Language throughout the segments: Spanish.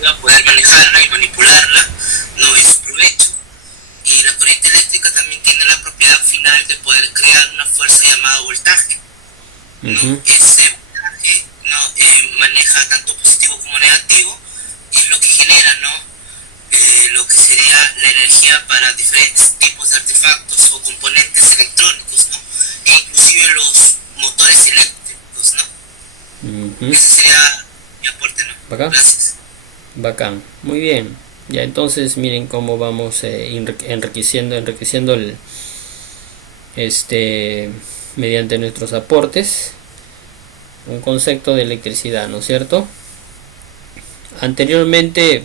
eléctrica, poder manejarla y manipularla, no es su provecho. Y la corriente eléctrica también tiene la propiedad final de poder crear una fuerza llamada voltaje, ¿no? Ujú. Ese voltaje, ¿no? Maneja tanto positivo como negativo y es lo que genera, ¿no? Lo que sería la energía para diferentes tipos de artefactos o componentes electrónicos, ¿no? E inclusive los motores eléctricos, ¿no? Ujú. Ese sería mi aporte, ¿no? ¿Acá? Gracias. Bacán. Muy bien. Ya entonces miren cómo vamos enriqueciendo este mediante nuestros aportes un concepto de electricidad, ¿no es cierto? Anteriormente,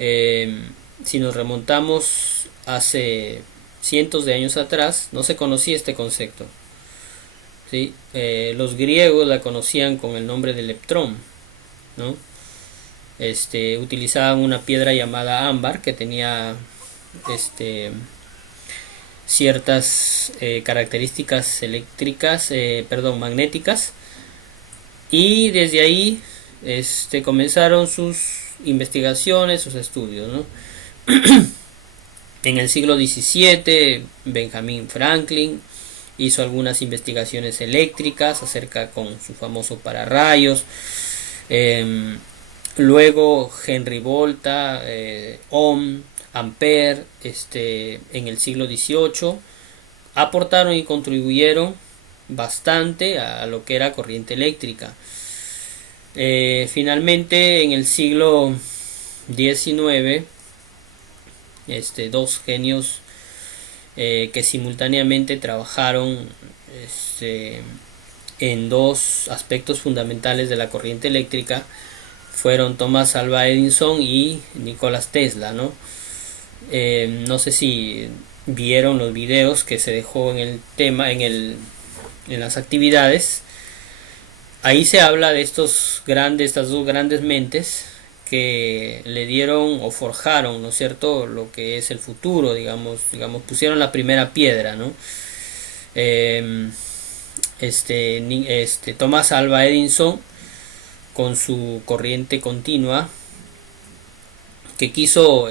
eh, si nos remontamos hace cientos de años atrás, no se conocía este concepto. ¿Sí? Los griegos la conocían con el nombre de electrón, ¿no? Utilizaban una piedra llamada ámbar que tenía este, ciertas características eléctricas, perdón, magnéticas, y desde ahí comenzaron sus investigaciones, sus estudios, ¿no? En el siglo XVII, Benjamin Franklin hizo algunas investigaciones eléctricas acerca con su famoso pararrayos. Eh, Luego Henry Volta, Ohm, Ampere, en el siglo XVIII aportaron y contribuyeron bastante a lo que era corriente eléctrica. Finalmente, en el siglo XIX, dos genios que simultáneamente trabajaron en dos aspectos fundamentales de la corriente eléctrica fueron Thomas Alva Edison y Nikola Tesla, ¿no? No sé si vieron los videos que se dejó en el tema, en las actividades. Ahí se habla de estas dos grandes mentes que le dieron o forjaron, ¿no es cierto?, lo que es el futuro, digamos, pusieron la primera piedra, ¿no? Eh, Thomas Alva Edison, con su corriente continua, que quiso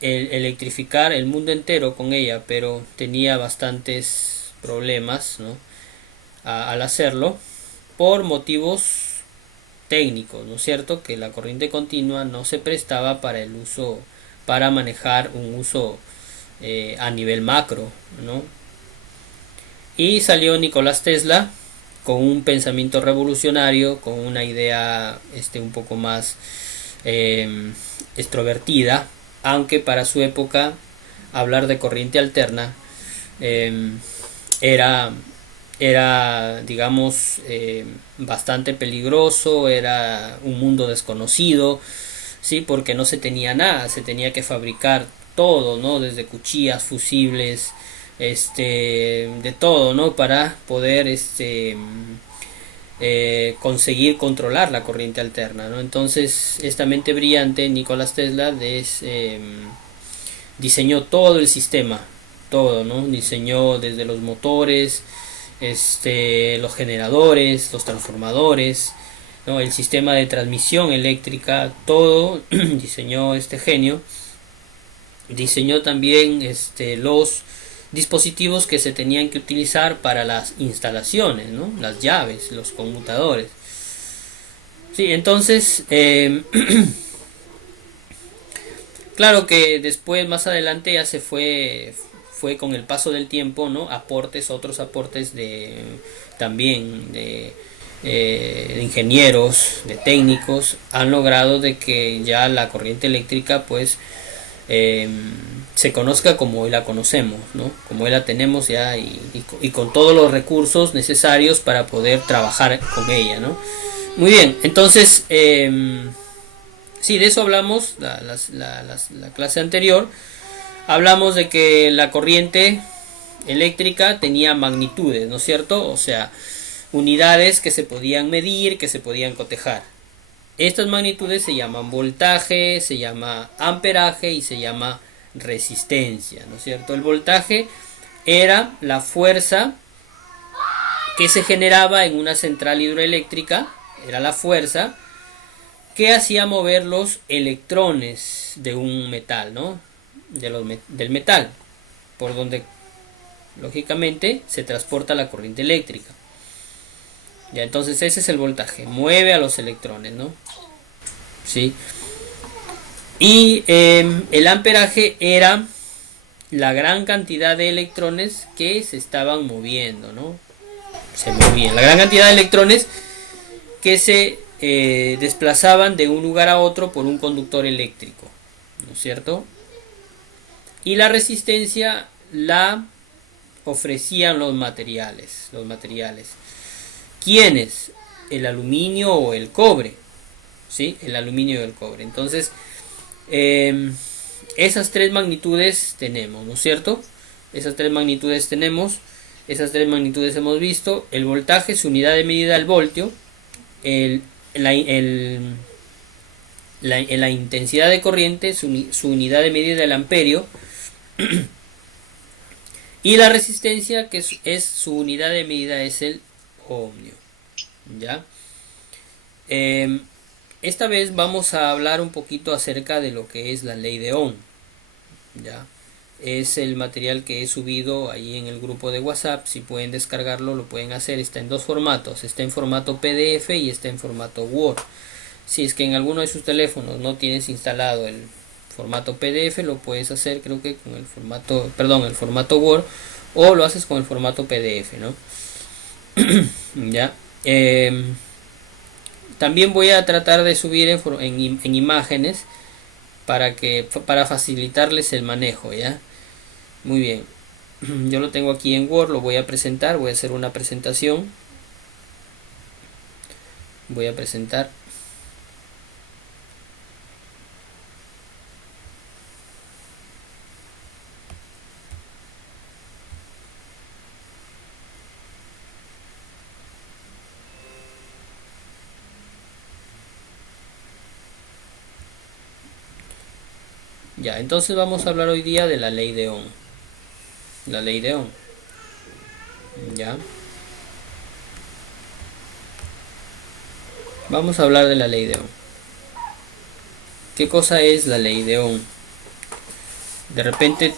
electrificar el mundo entero con ella, pero tenía bastantes problemas, ¿no? Al hacerlo, por motivos técnicos, ¿no es cierto? Que la corriente continua no se prestaba para el uso, para manejar un uso a nivel macro, ¿no? Y salió Nicolás Tesla con un pensamiento revolucionario, con una idea un poco más extrovertida, aunque para su época hablar de corriente alterna era digamos, bastante peligroso, era un mundo desconocido, sí, porque no se tenía nada, se tenía que fabricar todo, ¿no? Desde cuchillas, fusibles, de todo, ¿no? Para poder conseguir controlar la corriente alterna, ¿no? Entonces, esta mente brillante, Nikola Tesla, diseñó todo el sistema, todo, ¿no? Diseñó desde los motores, los generadores, los transformadores, ¿no? El sistema de transmisión eléctrica, todo diseñó este genio. Diseñó también los dispositivos que se tenían que utilizar para las instalaciones, ¿no? Las llaves, los conmutadores. Sí, entonces, claro que después, más adelante, ya fue con el paso del tiempo, ¿no? Otros aportes también de ingenieros, de técnicos, han logrado de que ya la corriente eléctrica, pues, se conozca como hoy la conocemos, ¿no? Como hoy la tenemos ya y con todos los recursos necesarios para poder trabajar con ella, ¿no? Muy bien, entonces, sí, de eso hablamos la clase anterior. Hablamos de que la corriente eléctrica tenía magnitudes, ¿no es cierto? O sea, unidades que se podían medir, que se podían cotejar. Estas magnitudes se llaman voltaje, se llama amperaje y se llama resistencia, ¿no es cierto? El voltaje era la fuerza que se generaba en una central hidroeléctrica era la fuerza que hacía mover los electrones de un metal, ¿no? Del metal, por donde lógicamente se transporta la corriente eléctrica. Ya, entonces ese es el voltaje, mueve a los electrones, ¿no? ¿Sí? Y el amperaje era la gran cantidad de electrones que se estaban moviendo, ¿no? Se movían, la gran cantidad de electrones que se desplazaban de un lugar a otro por un conductor eléctrico, ¿no es cierto? Y la resistencia la ofrecían los materiales. ¿Quiénes? El aluminio o el cobre, ¿sí? El aluminio y el cobre. Entonces, esas tres magnitudes tenemos, ¿no es cierto? Esas tres magnitudes hemos visto. El voltaje, su unidad de medida, el voltio. La intensidad de corriente, su unidad de medida, el amperio. Y la resistencia, que es su unidad de medida, es el ohmio. ¿Ya? Esta vez vamos a hablar un poquito acerca de lo que es la ley de Ohm. ¿Ya? Es el material que he subido ahí en el grupo de WhatsApp. Si pueden descargarlo, lo pueden hacer. Está en dos formatos. Está en formato PDF y está en formato Word. Si es que en alguno de sus teléfonos no tienes instalado el formato PDF, lo puedes hacer, creo que con el formato Word, o lo haces con el formato PDF, ¿no? Ya. También voy a tratar de subir en imágenes para facilitarles el manejo, ¿ya? Muy bien. Yo lo tengo aquí en Word, lo voy a presentar, voy a hacer una presentación. Voy a presentar. Ya, entonces vamos a hablar hoy día de la ley de Ohm. La ley de Ohm. Ya. Vamos a hablar de la ley de Ohm. ¿Qué cosa es la ley de Ohm? De repente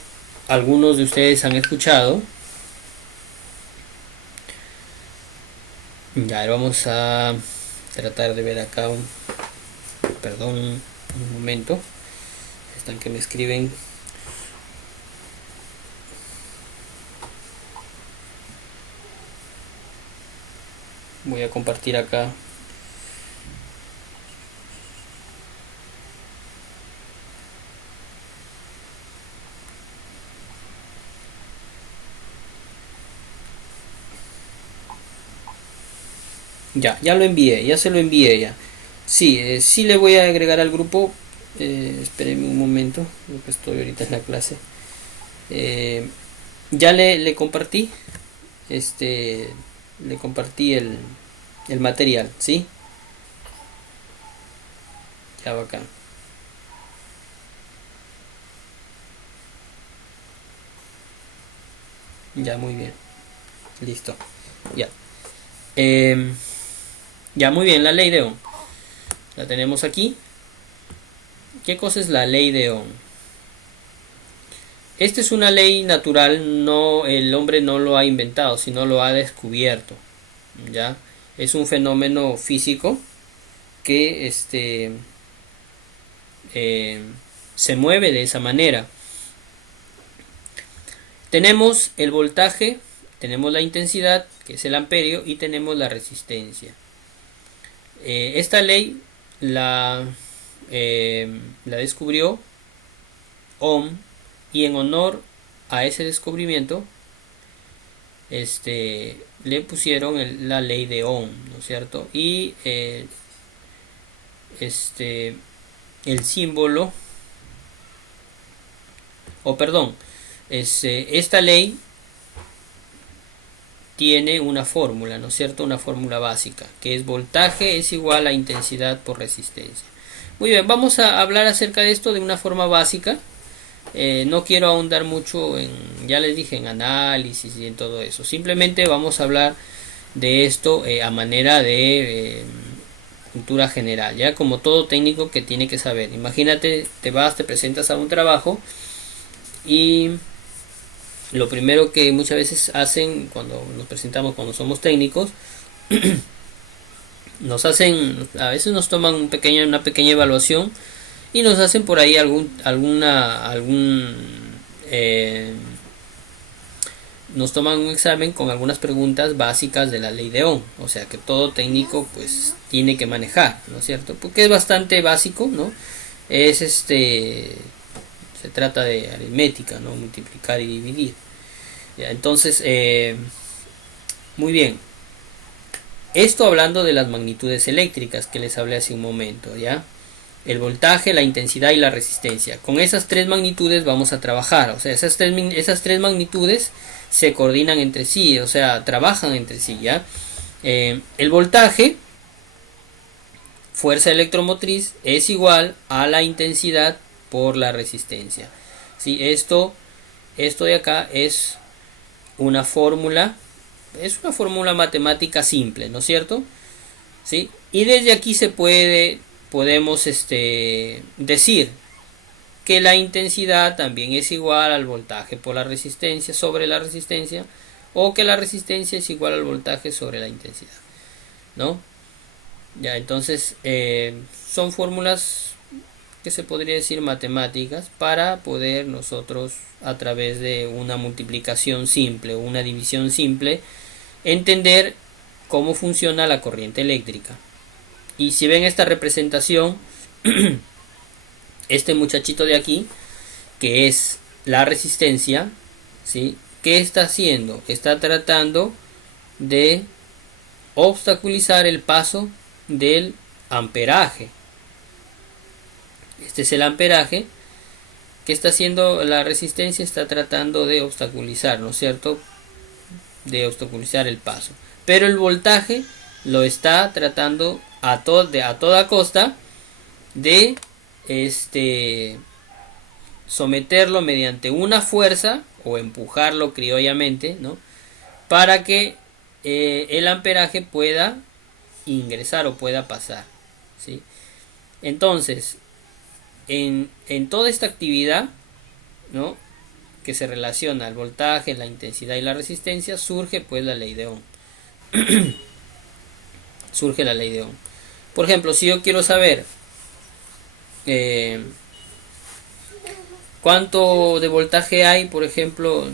algunos de ustedes han escuchado. Ya, vamos a tratar de ver acá perdón, un momento. Están que me escriben. Voy a compartir acá. Ya lo envié, ya se lo envié ya. Sí, sí le voy a agregar al grupo. Espérenme un momento, porque estoy ahorita en la clase. Ya le compartí. Le compartí el material, ¿sí? Ya bacán. Ya, muy bien. Listo. Ya. Ya, muy bien, la ley de Ohm. La tenemos aquí. ¿Qué cosa es la ley de Ohm? Esta es una ley natural, no, el hombre no lo ha inventado, sino lo ha descubierto. ¿Ya? Es un fenómeno físico que se mueve de esa manera. Tenemos el voltaje, tenemos la intensidad, que es el amperio, y tenemos la resistencia. Esta ley la descubrió Ohm, y en honor a ese descubrimiento le pusieron la ley de Ohm, ¿no es cierto? Y el símbolo, esta ley tiene una fórmula, ¿no es cierto? Una fórmula básica, que es voltaje es igual a intensidad por resistencia. Muy bien, vamos a hablar acerca de esto de una forma básica. No quiero ahondar mucho ya les dije, en análisis y en todo eso. Simplemente vamos a hablar de esto a manera de cultura general, ya como todo técnico que tiene que saber. Imagínate, te presentas a un trabajo y lo primero que muchas veces hacen cuando nos presentamos, cuando somos técnicos, a veces nos toman una pequeña evaluación y nos hacen por ahí eh, nos toman un examen con algunas preguntas básicas de la ley de Ohm, o sea que todo técnico pues tiene que manejar, ¿no es cierto? Porque es bastante básico, ¿no? Se trata de aritmética, ¿no? Multiplicar y dividir. Ya, entonces, muy bien. Esto hablando de las magnitudes eléctricas que les hablé hace un momento, ¿ya? El voltaje, la intensidad y la resistencia. Con esas tres magnitudes vamos a trabajar, o sea, esas tres magnitudes se coordinan entre sí, o sea, trabajan entre sí, ¿ya? El voltaje, fuerza electromotriz, es igual a la intensidad por la resistencia. ¿Sí? Esto de acá es una fórmula matemática simple, ¿no es cierto? ¿Sí? Y desde aquí podemos decir que la intensidad también es igual al voltaje por la resistencia sobre la resistencia, o que la resistencia es igual al voltaje sobre la intensidad, ¿no? Ya, entonces son fórmulas que se podría decir matemáticas para poder nosotros, a través de una multiplicación simple o una división simple, entender cómo funciona la corriente eléctrica. Y si ven esta representación, este muchachito de aquí, que es la resistencia, ¿sí? ¿Qué está haciendo? Está tratando de obstaculizar el paso del amperaje. Este es el amperaje. ¿Qué está haciendo la resistencia? Está tratando de obstaculizar, ¿no es cierto? De obstaculizar el paso. Pero el voltaje lo está tratando a toda costa de someterlo mediante una fuerza, o empujarlo criollamente, ¿no? Para que el amperaje pueda ingresar o pueda pasar, ¿sí? Entonces, en toda esta actividad, ¿no?, que se relaciona al voltaje, la intensidad y la resistencia, surge pues la ley de Ohm. Surge la ley de Ohm. Por ejemplo, si yo quiero saber cuánto de voltaje hay, por ejemplo,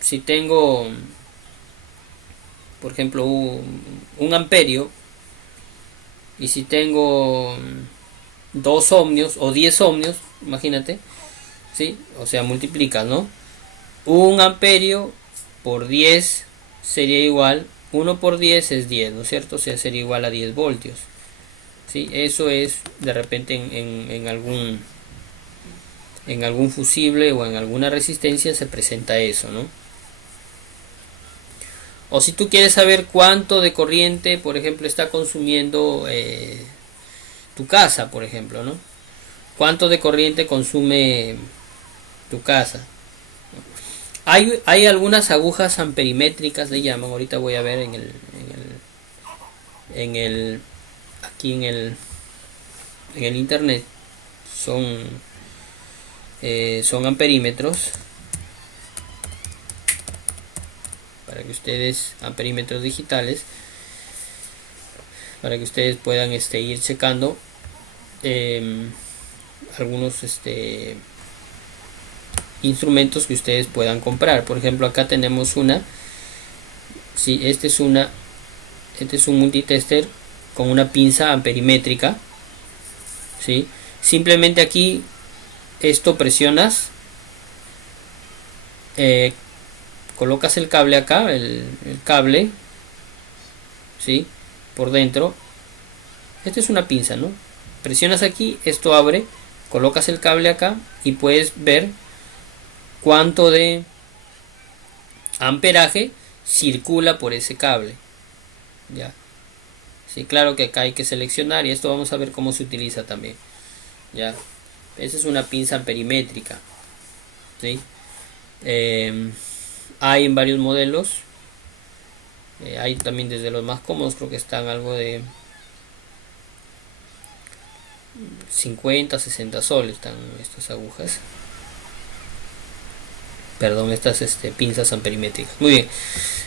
si tengo, por ejemplo, un amperio, y si tengo 2 ohmios o 10 ohmios, imagínate, ¿sí? O sea, multiplica, ¿no? 1 amperio por 10 sería igual, 1 por 10 es 10, ¿no es cierto? O sea, sería igual a 10 voltios. ¿Sí? Eso es de repente en algún fusible o en alguna resistencia se presenta eso, ¿no? O si tú quieres saber cuánto de corriente, por ejemplo, está consumiendo tu casa, por ejemplo, ¿no? ¿Cuánto de corriente consume tu casa? Hay algunas amperimétricas, le llaman. Ahorita voy a ver aquí en el internet. Son amperímetros, amperímetros digitales, para que ustedes puedan ir checando algunos instrumentos que ustedes puedan comprar. Por ejemplo, acá tenemos este es un multitester con una pinza amperimétrica, ¿sí? Simplemente aquí esto presionas, colocas el cable acá, el cable, ¿sí?, por dentro. Esta es una pinza, ¿no? Presionas aquí, esto abre, colocas el cable acá y puedes ver cuánto de amperaje circula por ese cable. Ya. Sí, claro que acá hay que seleccionar, y esto vamos a ver cómo se utiliza también. Ya. Esa es una pinza amperimétrica, ¿sí? Hay en varios modelos. Hay también desde los más cómodos, creo que están algo de 50, 60 soles están estas agujas. Perdón, estas pinzas amperimétricas. Muy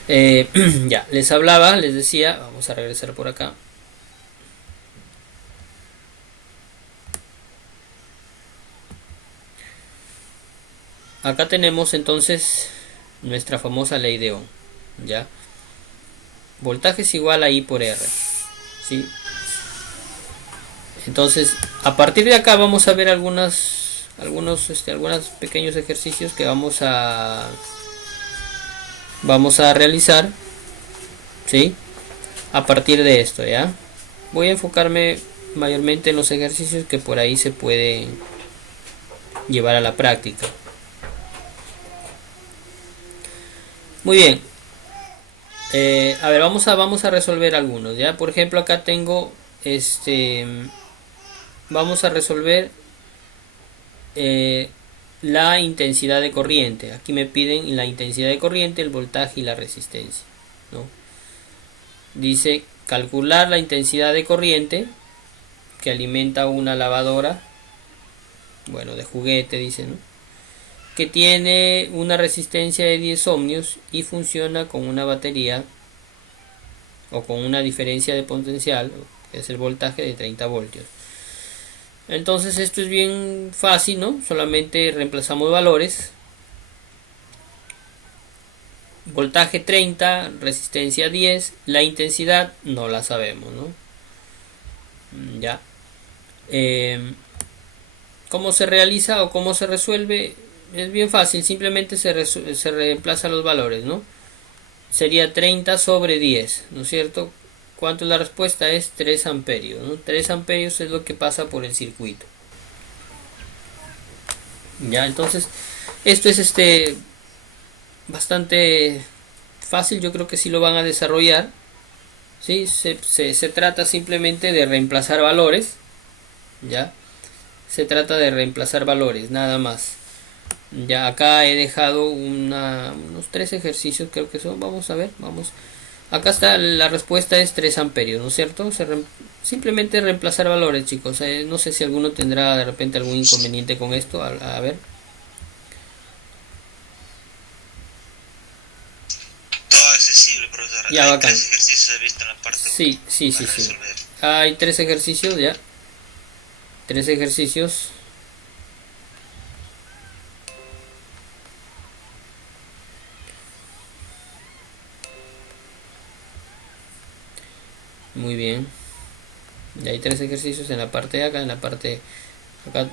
bien. Ya, les hablaba, les decía, vamos a regresar por acá. Acá tenemos entonces nuestra famosa ley de Ohm, ¿ya? Voltaje es igual a I por R, ¿sí? Entonces, a partir de acá vamos a ver algunos pequeños ejercicios que vamos a realizar, ¿sí? A partir de esto, ¿ya? Voy a enfocarme mayormente en los ejercicios que por ahí se pueden llevar a la práctica. Muy bien. A ver, vamos a resolver algunos, ¿ya? Por ejemplo, acá tengo vamos a resolver la intensidad de corriente. Aquí me piden la intensidad de corriente, el voltaje y la resistencia, ¿no? Dice calcular la intensidad de corriente que alimenta una lavadora, bueno, de juguete, dice, ¿no? Que tiene una resistencia de 10 ohmios y funciona con una batería o con una diferencia de potencial, que es el voltaje, de 30 voltios. Entonces esto es bien fácil, ¿no? Solamente reemplazamos valores. Voltaje 30, resistencia 10, la intensidad no la sabemos, ¿no? Ya. ¿Cómo se realiza o cómo se resuelve? Es bien fácil, simplemente se reemplazan los valores, ¿no? Sería 30 sobre 10, ¿no es cierto? ¿Cuánto es la respuesta? Es 3 amperios, ¿no? 3 amperios es lo que pasa por el circuito. Ya, entonces, esto es bastante fácil, yo creo que sí lo van a desarrollar, ¿sí? Se trata simplemente de reemplazar valores, ¿ya? Se trata de reemplazar valores, nada más. Ya acá he dejado unos 3 ejercicios, creo que son. Vamos a ver, vamos. Acá está, la respuesta es 3 amperios, ¿no es cierto? Simplemente reemplazar valores, chicos. No sé si alguno tendrá de repente algún inconveniente con esto. A ver. Todo accesible, profesor. Ya, hay bacán. 3 ejercicios he visto en la parte Sí. resolver. Hay 3 ejercicios, ya. 3 ejercicios. Muy bien. Ya hay 3 ejercicios en la parte de acá. En la parte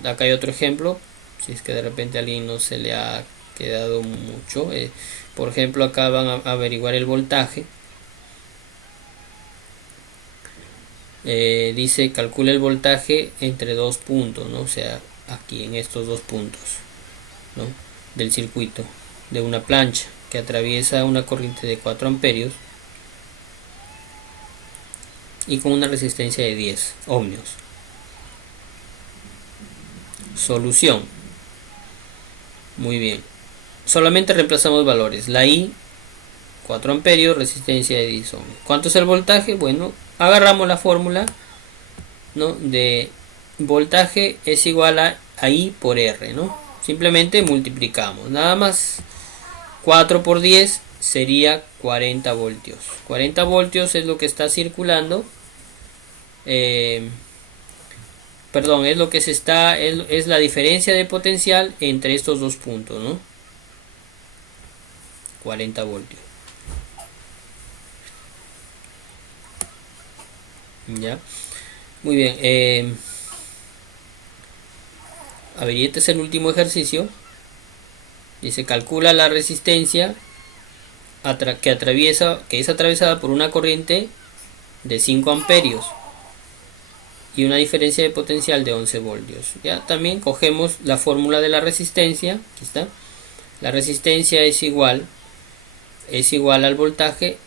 acá hay otro ejemplo. Si es que de repente a alguien no se le ha quedado mucho. Por ejemplo, acá van a averiguar el voltaje. Dice calcula el voltaje entre 2 puntos, ¿no? O sea, aquí en estos 2 puntos, ¿no? Del circuito de una plancha que atraviesa una corriente de 4 amperios y con una resistencia de 10 ohmios. Solución. Muy bien. Solamente reemplazamos valores. La I, 4 amperios, resistencia de 10 ohmios. ¿Cuánto es el voltaje? Bueno, agarramos la fórmula, ¿no? De voltaje es igual a I por R, ¿no? Simplemente multiplicamos. Nada más. 4 por 10 sería 40 voltios. 40 voltios es lo que está circulando. Perdón, es lo que es la diferencia de potencial entre estos dos puntos, ¿no? 40 voltios. Ya. Muy bien. A ver, y este es el último ejercicio. Dice calcula la resistencia que es atravesada por una corriente de 5 amperios y una diferencia de potencial de 11 voltios. Ya también cogemos la fórmula de la resistencia. Aquí está. La resistencia es igual al voltaje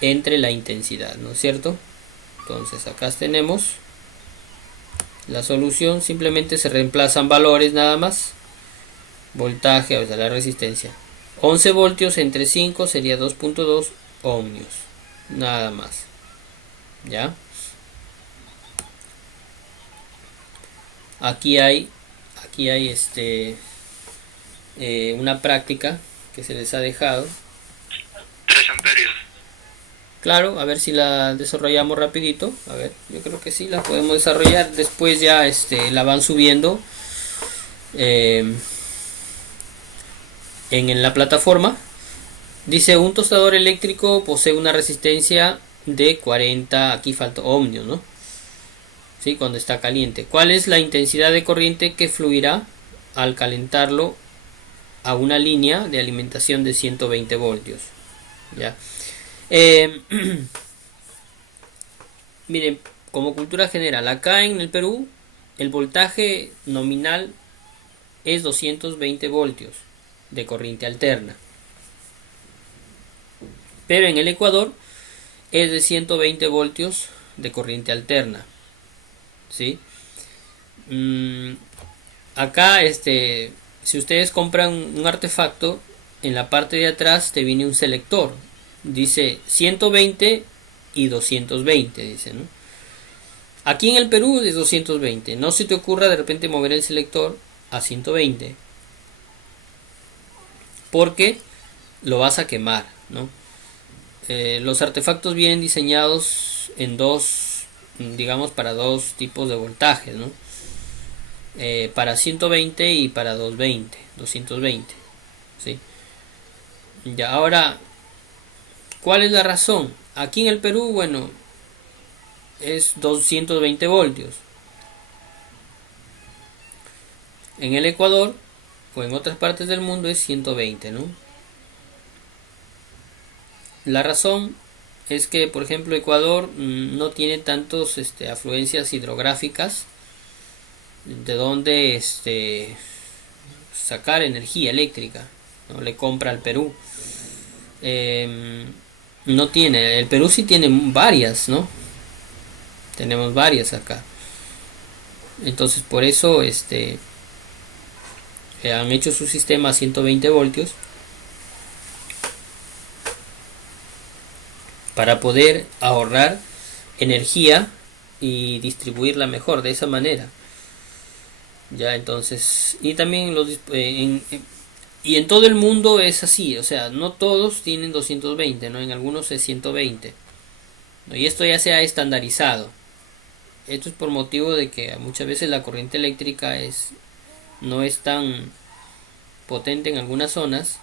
entre la intensidad, ¿no es cierto? Entonces acá tenemos la solución. Simplemente se reemplazan valores nada más. Voltaje, o sea, la resistencia. 11 voltios entre 5 sería 2.2 ohmios. Nada más. ¿Ya? aquí hay una práctica que se les ha dejado. 3 amperios. Claro, a ver si la desarrollamos rapidito. A ver, yo creo que sí la podemos desarrollar. Después ya la van subiendo en la plataforma. Dice, un tostador eléctrico posee una resistencia de 40, aquí falta ohmios, ¿no? Sí, cuando está caliente. ¿Cuál es la intensidad de corriente que fluirá al calentarlo a una línea de alimentación de 120 voltios? ¿Ya? Miren, como cultura general, acá en el Perú el voltaje nominal es 220 voltios de corriente alterna, pero en el Ecuador es de 120 voltios de corriente alterna, ¿sí? Acá si ustedes compran un artefacto, en la parte de atrás te viene un selector, dice 120 y 220, dice, ¿no? Aquí en el Perú es 220. No se te ocurra de repente mover el selector a 120, porque lo vas a quemar, ¿no? Los artefactos vienen diseñados en dos, digamos, para dos tipos de voltajes, ¿no? Para 120 y para 220, ¿sí? Ya, ahora, ¿cuál es la razón? Aquí en el Perú, bueno, es 220 voltios. En el Ecuador o en otras partes del mundo es 120, ¿no? La razón es que, por ejemplo, Ecuador no tiene tantos afluencias hidrográficas de donde sacar energía eléctrica, ¿no? Le compra al Perú. No tiene, el Perú sí tiene varias, ¿no? Tenemos varias acá. Entonces por eso han hecho su sistema a 120 voltios para poder ahorrar energía y distribuirla mejor de esa manera. Ya, entonces, y también y en todo el mundo es así, o sea, no todos tienen 220, ¿no? En algunos es 120, ¿no? Y esto ya se ha estandarizado. Esto es por motivo de que muchas veces la corriente eléctrica no es tan potente en algunas zonas,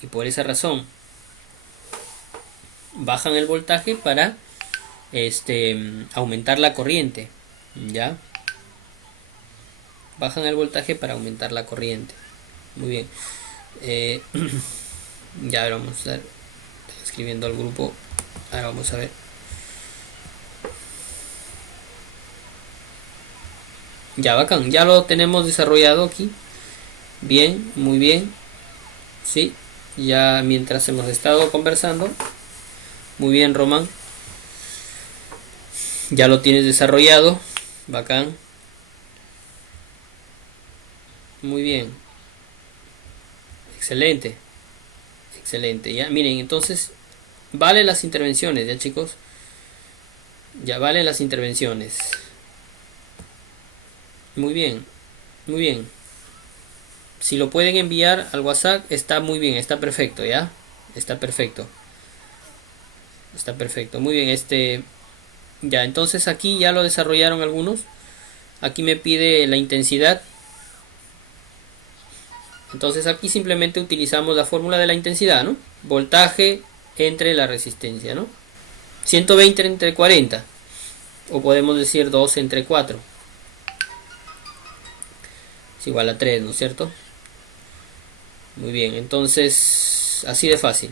y por esa razón bajan el voltaje para aumentar la corriente, ¿ya? Bajan el voltaje para aumentar la corriente. Muy bien. Ya vamos a estar escribiendo al grupo. Ahora vamos a ver. Ya, bacán. Ya lo tenemos desarrollado aquí. Bien, muy bien. Sí. Ya mientras hemos estado conversando. Muy bien, Román. Ya lo tienes desarrollado. Bacán. Muy bien. Excelente. Excelente. Ya, miren, entonces vale las intervenciones, ya, chicos. Ya valen las intervenciones. Muy bien. Muy bien. Si lo pueden enviar al WhatsApp, está muy bien, está perfecto, ¿ya? Está perfecto. Está perfecto. Muy bien, ya, entonces aquí ya lo desarrollaron algunos. Aquí me pide la intensidad. Entonces aquí simplemente utilizamos la fórmula de la intensidad, ¿no? Voltaje entre la resistencia, ¿no? 120 entre 40. O podemos decir 2 entre 4. Es igual a 3, ¿no es cierto? Muy bien, entonces así de fácil.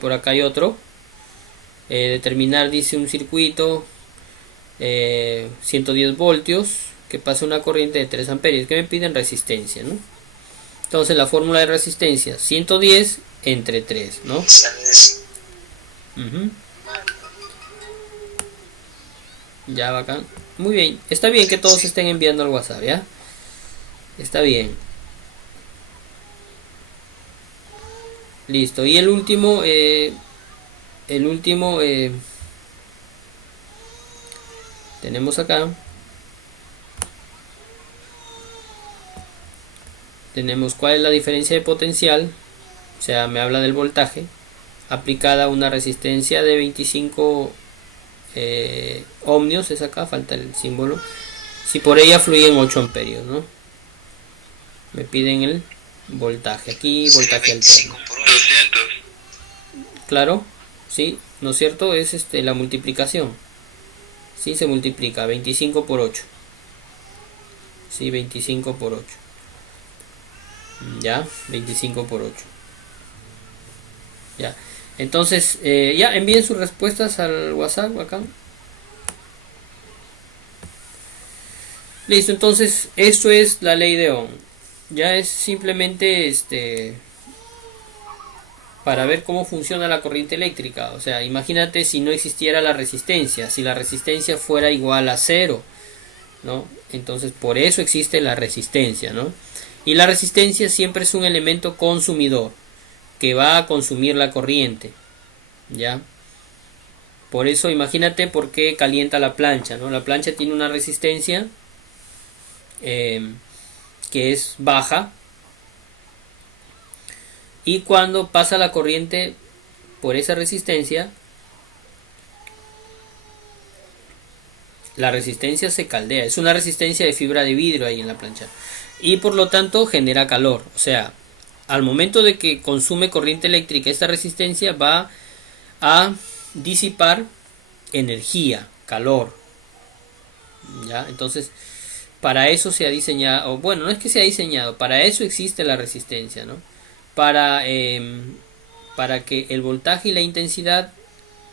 Por acá hay otro. Determinar, dice, un circuito 110 voltios que pasa una corriente de 3 amperios. Que me piden resistencia, ¿no? Entonces la fórmula de resistencia 110 entre 3, ¿no? Ya, bacán. Muy bien, está bien que todos estén enviando al WhatsApp, ¿ya? Está bien. Listo. Y el último tenemos acá tenemos cuál es la diferencia de potencial, o sea, me habla del voltaje, aplicada a una resistencia de 25 ohmios, es acá, falta el símbolo, si por ella fluyen 8 amperios, ¿no? Me piden el voltaje, aquí voltaje alterno. 200. Claro, sí, ¿no es cierto? Es la multiplicación. Sí, se multiplica 25 por 8. Sí, 25 por 8. Ya, 25 por 8. Ya. Entonces, ya envíen sus respuestas al WhatsApp acá. Listo, entonces esto es la ley de Ohm. Ya es simplemente para ver cómo funciona la corriente eléctrica. O sea, imagínate si no existiera la resistencia, si la resistencia fuera igual a cero, ¿no? Entonces por eso existe la resistencia, ¿no? Y la resistencia siempre es un elemento consumidor que va a consumir la corriente, ¿ya? Por eso imagínate por qué calienta la plancha, ¿no? La plancha tiene una resistencia que es baja, y cuando pasa la corriente por esa resistencia, la resistencia se caldea, es una resistencia de fibra de vidrio ahí en la plancha, y por lo tanto genera calor. O sea, al momento de que consume corriente eléctrica, esta resistencia va a disipar energía, calor, ¿ya? Entonces, para eso se ha diseñado, o bueno, no es que se ha diseñado, para eso existe la resistencia, ¿no? Para que el voltaje y la intensidad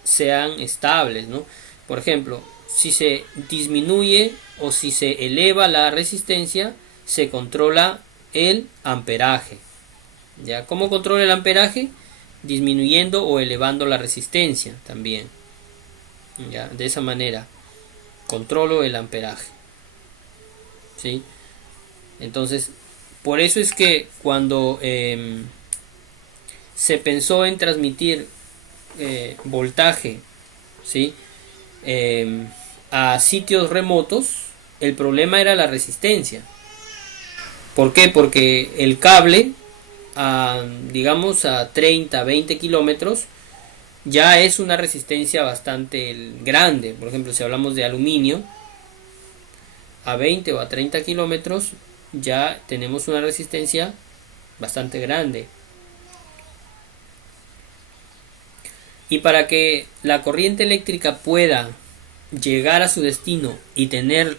sean estables, ¿no? Por ejemplo, si se disminuye o si se eleva la resistencia, se controla el amperaje. ¿Ya? ¿Cómo controla el amperaje? Disminuyendo o elevando la resistencia también. ¿Ya? De esa manera controlo el amperaje. ¿Sí? Entonces, por eso es que cuando se pensó en transmitir voltaje, ¿sí? A sitios remotos, el problema era la resistencia. ¿Por qué? Porque el cable, digamos a 30, 20 kilómetros, ya es una resistencia bastante grande. Por ejemplo, si hablamos de aluminio, a 20 o a 30 kilómetros ya tenemos una resistencia bastante grande. Y para que la corriente eléctrica pueda llegar a su destino y tener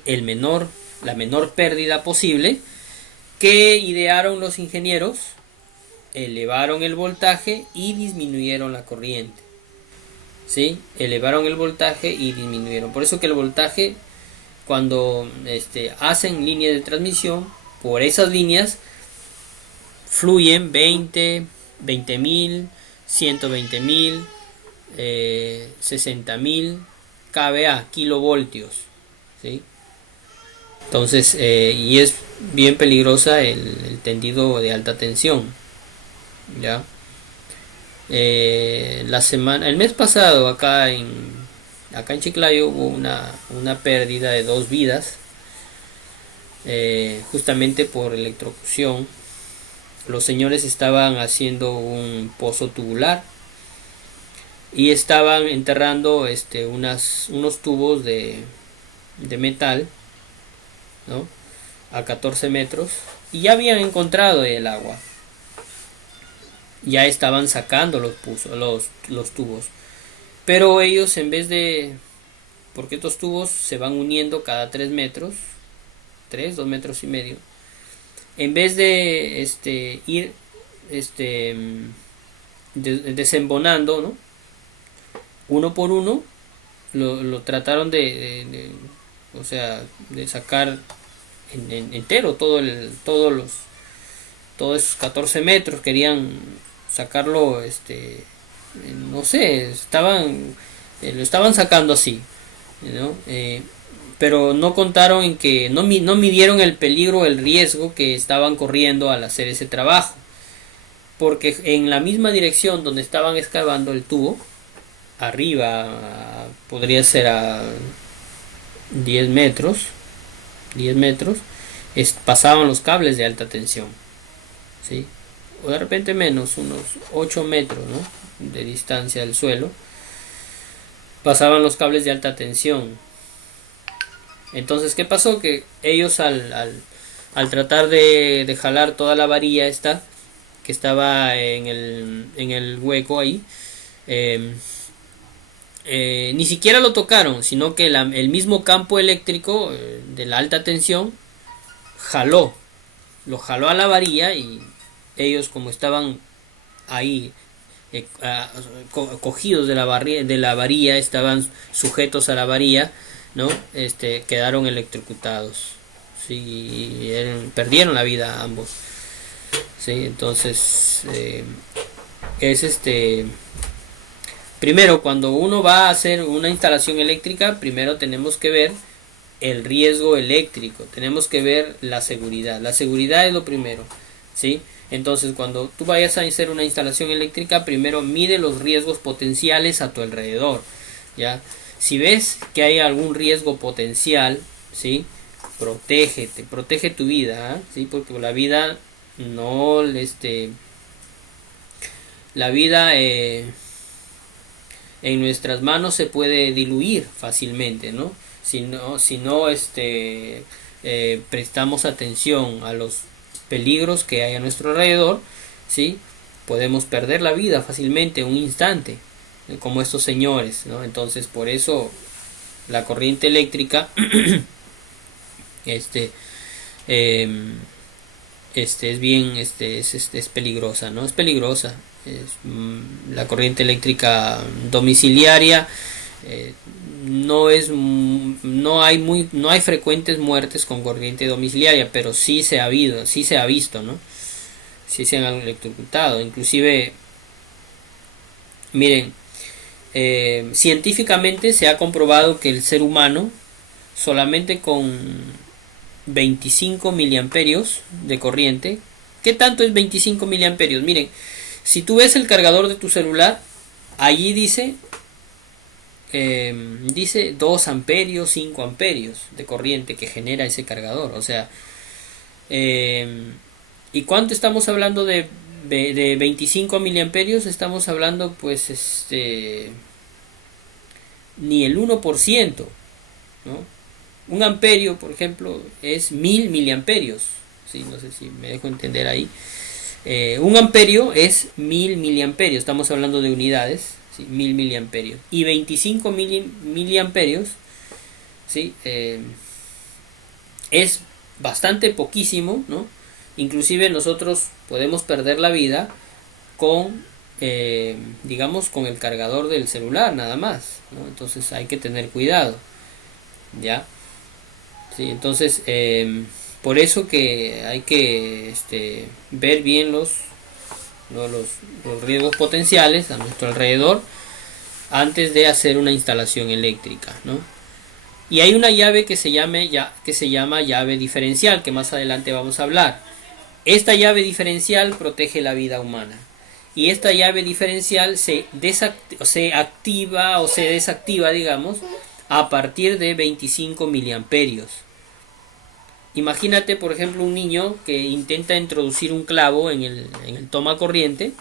la menor pérdida posible, ¿qué idearon los ingenieros? Elevaron el voltaje y disminuyeron la corriente. ¿Sí? Elevaron el voltaje y disminuyeron. Por eso que el voltaje, cuando hacen líneas de transmisión, por esas líneas fluyen 20.000, 120.000, 60.000 kVA, kilovoltios, ¿sí? Entonces, y es bien peligrosa el tendido de alta tensión, ¿ya? El mes pasado acá en Chiclayo hubo una pérdida de 2 vidas, justamente por electrocución. Los señores estaban haciendo un pozo tubular y estaban enterrando unos tubos de metal, ¿no? A 14 metros, y ya habían encontrado el agua, ya estaban sacando los tubos, pero ellos, en vez de, porque estos tubos se van uniendo cada 3 metros, 2 metros y medio, en vez de ir desembonando, ¿no? Uno por uno, lo trataron de sacar entero todos esos 14 metros. Querían sacarlo, no sé, lo estaban sacando así, ¿no? Pero no contaron en que no midieron el peligro, el riesgo que estaban corriendo al hacer ese trabajo, porque en la misma dirección donde estaban excavando el tubo, arriba, podría ser a 10 metros, pasaban los cables de alta tensión, ¿sí? O de repente menos, unos 8 metros, ¿no? De distancia del suelo, pasaban los cables de alta tensión. Entonces, ¿qué pasó? Que ellos al tratar de jalar toda la varilla esta que estaba en el hueco ahí, ni siquiera lo tocaron, sino que el mismo campo eléctrico de la alta tensión lo jaló a la varilla, y ellos, como estaban ahí cogidos de la varilla, estaban sujetos a la varilla, ¿no? Quedaron electrocutados, sí, perdieron la vida ambos, sí. Entonces es primero, cuando uno va a hacer una instalación eléctrica, primero tenemos que ver el riesgo eléctrico, tenemos que ver la seguridad. La seguridad es lo primero, ¿sí? Entonces, cuando tú vayas a hacer una instalación eléctrica, primero mide los riesgos potenciales a tu alrededor, ¿ya? Si ves que hay algún riesgo potencial, ¿sí? Protégete, protege tu vida, ¿eh? ¿Sí? Porque la vida no, la vida en nuestras manos se puede diluir fácilmente, ¿no? Si no prestamos atención a los peligros que hay a nuestro alrededor, ¿sí? Podemos perder la vida fácilmente en un instante, como estos señores, ¿no? Entonces, por eso la corriente eléctrica es bien, es peligrosa, ¿no? Es peligrosa. La corriente eléctrica domiciliaria, no hay frecuentes muertes con corriente domiciliaria, pero sí se ha visto, ¿no? Sí se han electrocutado. Inclusive, miren, científicamente se ha comprobado que el ser humano, solamente con 25 miliamperios de corriente. ¿Qué tanto es 25 miliamperios? Miren, si tú ves el cargador de tu celular, allí dice 2 amperios, 5 amperios de corriente que genera ese cargador. O sea, ¿y cuánto estamos hablando de 25 miliamperios? Estamos hablando, pues, ni el 1%, ¿no? Un amperio, por ejemplo, es 1000 miliamperios. ¿Sí? No sé si me dejo entender ahí. Un amperio es 1000 miliamperios. Estamos hablando de unidades, ¿sí? 1000 miliamperios. Y 25 miliamperios, ¿sí? Es bastante poquísimo, ¿no? Inclusive nosotros podemos perder la vida con, digamos, con el cargador del celular nada más, ¿no? Entonces hay que tener cuidado, ¿ya? Sí, entonces por eso que hay que ver bien los riesgos potenciales a nuestro alrededor antes de hacer una instalación eléctrica, ¿no? Y hay una llave que se llama llave diferencial, que más adelante vamos a hablar. Esta llave diferencial protege la vida humana, y esta llave diferencial se activa o se desactiva, digamos, a partir de 25 miliamperios. Imagínate, por ejemplo, un niño que intenta introducir un clavo en el toma corriente,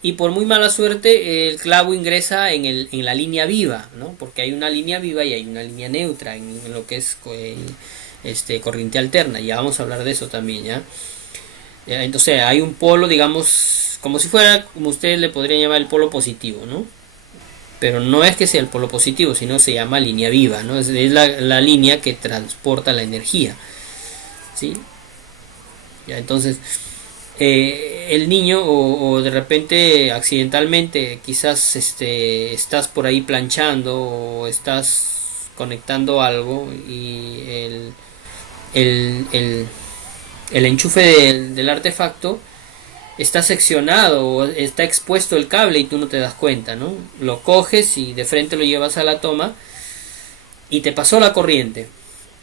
y por muy mala suerte el clavo ingresa en la línea viva, ¿no? Porque hay una línea viva y hay una línea neutra en lo que es corriente alterna. Ya vamos a hablar de eso también, ¿ya? Entonces hay un polo, digamos, como si fuera, como ustedes le podrían llamar, el polo positivo, ¿no? Pero no es que sea el polo positivo, sino se llama línea viva, ¿no? Es la línea que transporta la energía, ¿sí? Ya, entonces el niño, o de repente accidentalmente, quizás estás por ahí planchando o estás conectando algo, y el enchufe del artefacto está seccionado o está expuesto el cable y tú no te das cuenta, ¿no? Lo coges y de frente lo llevas a la toma y te pasó la corriente.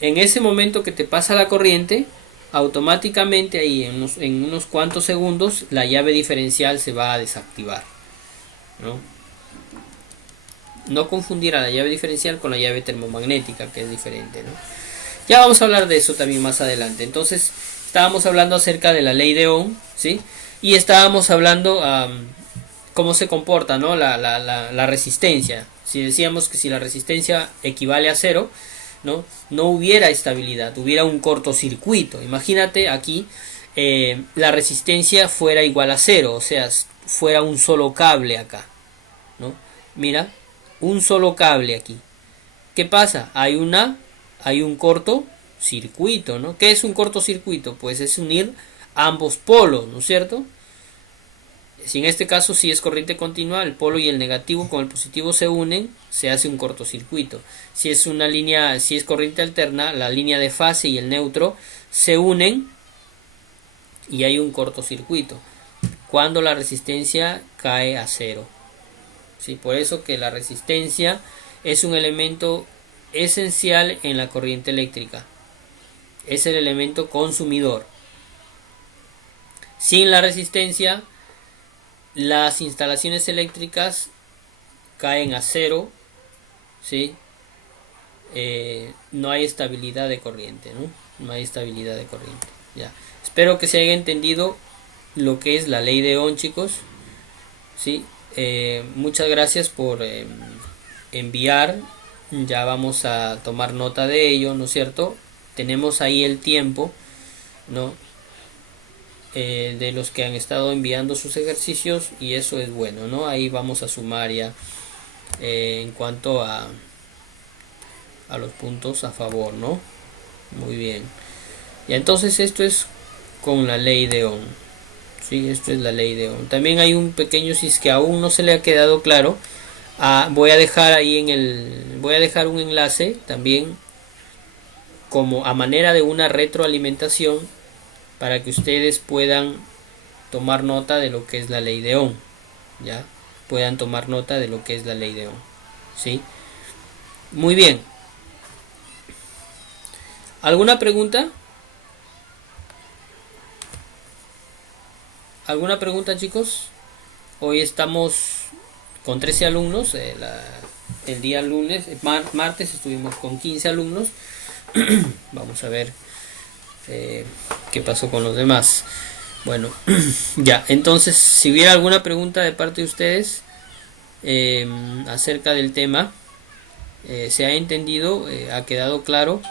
En ese momento que te pasa la corriente, automáticamente ahí en unos cuantos segundos la llave diferencial se va a desactivar, ¿no? No confundir a la llave diferencial con la llave termomagnética, que es diferente, ¿no? Ya vamos a hablar de eso también más adelante. Entonces, estábamos hablando acerca de la ley de Ohm, ¿sí? Y estábamos hablando cómo se comporta, ¿no? La resistencia. Si decíamos que si la resistencia equivale a cero, ¿no? No hubiera estabilidad, hubiera un cortocircuito. Imagínate aquí la resistencia fuera igual a cero, o sea, fuera un solo cable acá, ¿no? Mira, un solo cable aquí. ¿Qué pasa? Hay un cortocircuito, ¿no? ¿Qué es un cortocircuito? Pues es unir ambos polos, ¿no es cierto? Si en este caso si es corriente continua, el polo y el negativo con el positivo se unen, se hace un cortocircuito. Si es una línea, si es corriente alterna, la línea de fase y el neutro se unen y hay un cortocircuito cuando la resistencia cae a cero. ¿Sí? Por eso que la resistencia es un elemento esencial en la corriente eléctrica. Es el elemento consumidor. Sin la resistencia, las instalaciones eléctricas caen a cero, ¿sí? No hay estabilidad de corriente, ¿no? No hay estabilidad de corriente. Ya. Espero que se haya entendido lo que es la ley de Ohm, chicos. ¿Sí? Muchas gracias por enviar. Ya vamos a tomar nota de ello, ¿no es cierto? Tenemos ahí el tiempo, ¿no? De los que han estado enviando sus ejercicios, y eso es bueno, ¿no? Ahí vamos a sumar ya en cuanto a los puntos a favor, ¿no? Muy bien. Y entonces esto es con la ley de Ohm. Sí, esto es la ley de Ohm. También hay un pequeño, si es que aún no se le ha quedado claro, voy a dejar ahí voy a dejar un enlace también como a manera de una retroalimentación para que ustedes puedan tomar nota de lo que es la ley de Ohm, ya puedan tomar nota de lo que es la ley de Ohm, ¿sí? Muy bien. ¿Alguna pregunta? ¿Alguna pregunta, chicos? Hoy estamos con 13 alumnos. El día lunes, martes, estuvimos con 15 alumnos. Vamos a ver qué pasó con los demás. Bueno, ya, entonces, si hubiera alguna pregunta de parte de ustedes acerca del tema, ¿se ha entendido? ¿Ha quedado claro?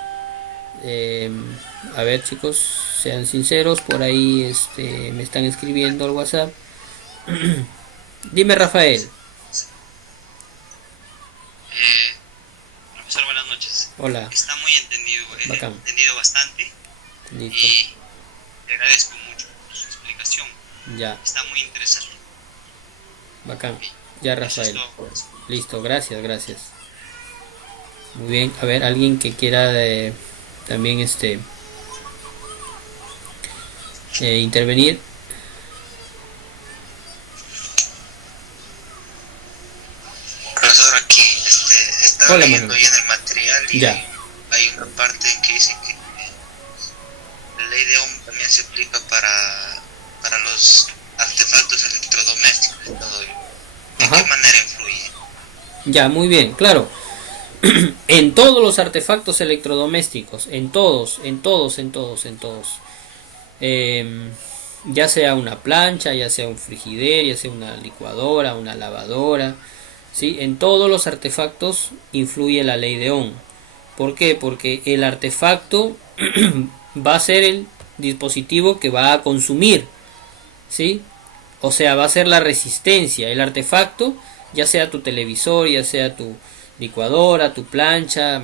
A ver, chicos, sean sinceros, por ahí me están escribiendo al WhatsApp. Dime, Rafael. Profesor, buenas noches. Hola. Está muy entendido, Bacán. entendido bastante. Listo. Y le agradezco mucho por su explicación. Ya. Está muy interesante. Bacán. Ya, Rafael. Eso es todo. Listo, gracias. Muy bien, a ver, alguien que quiera también intervenir. Profesor, aquí estaba Hola, leyendo Manuel. ahí en el material y Ya. hay una parte en que dice que la ley de Ohm también se aplica para los artefactos electrodomésticos y todo ello. ¿De Ajá. qué manera influye? Ya, muy bien, claro. En todos los artefactos electrodomésticos, en todos. Ya sea una plancha, ya sea un frigider, ya sea una licuadora, una lavadora, ¿sí? En todos los artefactos influye la ley de Ohm. ¿Por qué? Porque el artefacto va a ser el dispositivo que va a consumir, ¿sí? O sea, va a ser la resistencia. El artefacto, ya sea tu televisor, ya sea tu licuadora, tu plancha,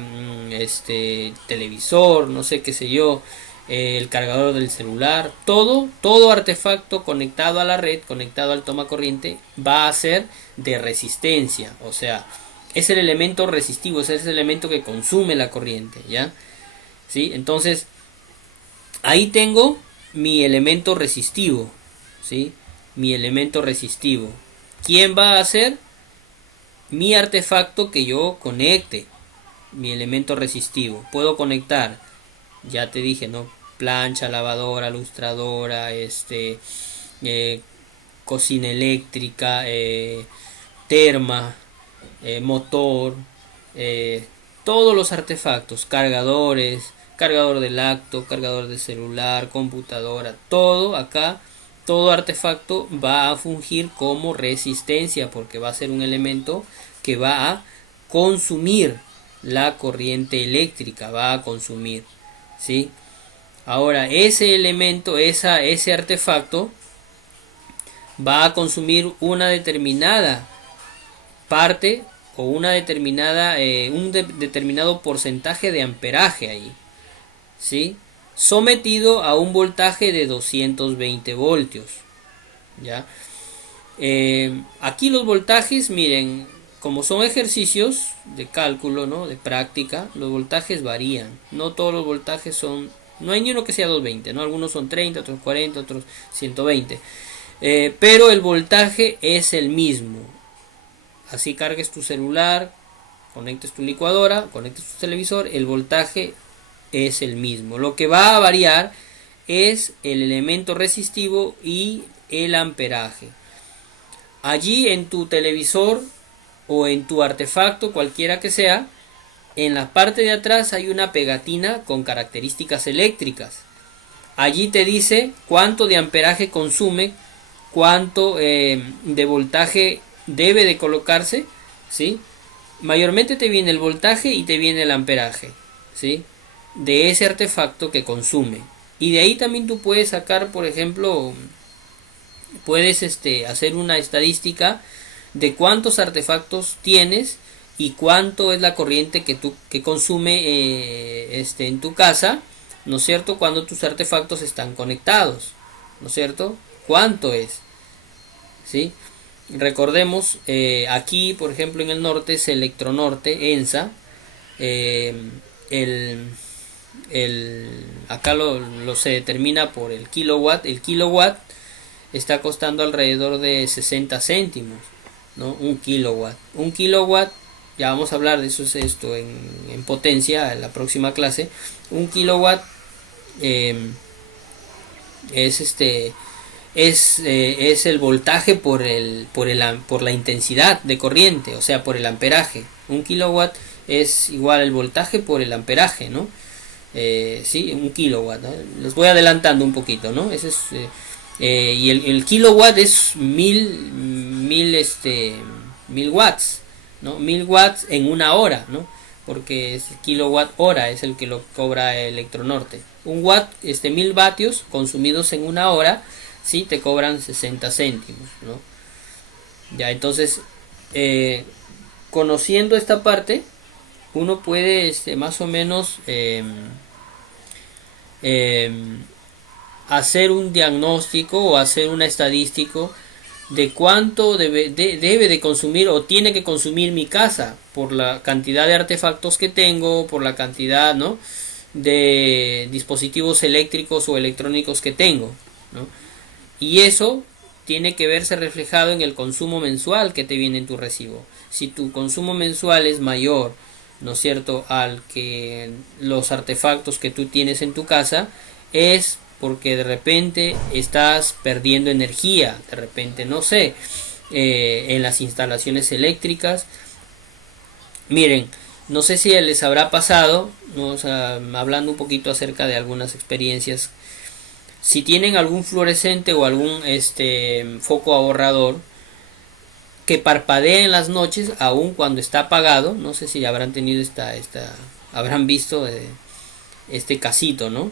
televisor, no sé qué sé yo, el cargador del celular, todo artefacto conectado a la red, conectado al toma corriente, va a ser de resistencia. O sea, es el elemento resistivo, es el elemento que consume la corriente, ¿ya? ¿Sí? Entonces, ahí tengo mi elemento resistivo, ¿sí? Mi elemento resistivo. ¿Quién va a ser? Mi artefacto que yo conecte, mi elemento resistivo. Puedo conectar, ya te dije, ¿no? Plancha, lavadora, lustradora, cocina eléctrica, terma, motor, todos los artefactos, cargadores, cargador de lacto, cargador de celular, computadora, todo acá, todo artefacto va a fungir como resistencia porque va a ser un elemento que va a consumir la corriente eléctrica, va a consumir, ¿sí? Ahora, ese elemento, ese artefacto va a consumir una determinada parte o una determinada determinado porcentaje de amperaje ahí, ¿sí? Sometido a un voltaje de 220 voltios, ¿ya? Aquí los voltajes, miren, como son ejercicios de cálculo, ¿no? De práctica, los voltajes varían. No todos los voltajes son, no hay ni uno que sea 220, ¿no? Algunos son 30, otros 40, otros 120. Pero el voltaje es el mismo. Así cargues tu celular, conectes tu licuadora, conectes tu televisor, el voltaje es el mismo. Lo que va a variar es el elemento resistivo y el amperaje. Allí en tu televisor o en tu artefacto, cualquiera que sea, en la parte de atrás hay una pegatina con características eléctricas. Allí te dice cuánto de amperaje consume, cuánto de voltaje debe de colocarse, ¿sí? Mayormente te viene el voltaje y te viene el amperaje, ¿sí? De ese artefacto que consume. Y de ahí también tú puedes sacar, por ejemplo, puedes hacer una estadística de cuántos artefactos tienes y cuánto es la corriente que consume en tu casa, ¿no es cierto? Cuando tus artefactos están conectados, ¿no es cierto? ¿Cuánto es? ¿Sí? Recordemos, aquí por ejemplo en el norte es Electronorte, ENSA, acá lo se determina por el kilowatt. El kilowatt está costando alrededor de 60 céntimos, ¿no? Un kilowatt, ya vamos a hablar de eso, en potencia en la próxima clase. Un kilowatt es el voltaje por la intensidad de corriente, o sea, por el amperaje. Un kilowatt es igual al voltaje por el amperaje, ¿no? Sí, un kilowatt, ¿no? Les voy adelantando un poquito, ¿no? Ese es, y el kilowatt es mil watts, ¿no? 1000 watts en una hora, ¿no? Porque es kilowatt hora es el que lo cobra Electronorte. Un watt, 1000 vatios consumidos en una hora, sí, te cobran 60 céntimos, ¿no? Ya, entonces, conociendo esta parte, uno puede más o menos hacer un diagnóstico o hacer una estadística de cuánto debe de consumir o tiene que consumir mi casa por la cantidad de artefactos que tengo, por la cantidad, ¿no?, de dispositivos eléctricos o electrónicos que tengo, ¿no? Y eso tiene que verse reflejado en el consumo mensual que te viene en tu recibo. Si tu consumo mensual es mayor, ¿no es cierto?, al que los artefactos que tú tienes en tu casa, es porque de repente estás perdiendo energía, de repente, no sé, en las instalaciones eléctricas. Miren, no sé si les habrá pasado, ¿no? O sea, hablando un poquito acerca de algunas experiencias, si tienen algún fluorescente o algún foco ahorrador que parpadea en las noches aun cuando está apagado, no sé si habrán tenido habrán visto este casito, ¿no?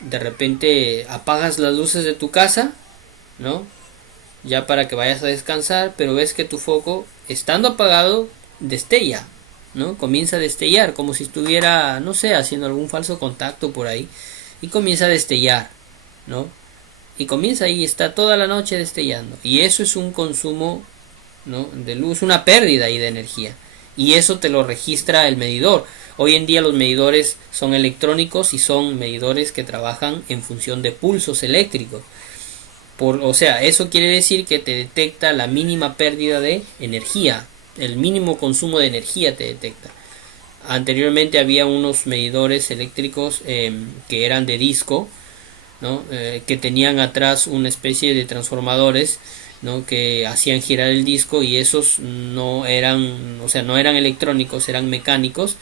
De repente apagas las luces de tu casa, ¿no?, ya para que vayas a descansar, pero ves que tu foco, estando apagado, destella, ¿no? Comienza a destellar como si estuviera, no sé, haciendo algún falso contacto por ahí, y comienza a destellar, ¿no? Y comienza ahí, está toda la noche destellando, y eso es un consumo, ¿no?, de luz, una pérdida ahí de energía, y eso te lo registra el medidor. Hoy en día los medidores son electrónicos y son medidores que trabajan en función de pulsos eléctricos. O sea, eso quiere decir que te detecta la mínima pérdida de energía, el mínimo consumo de energía te detecta. Anteriormente había unos medidores eléctricos que eran de disco, ¿no?, que tenían atrás una especie de transformadores, ¿no?, que hacían girar el disco, y esos no eran electrónicos, eran mecánicos,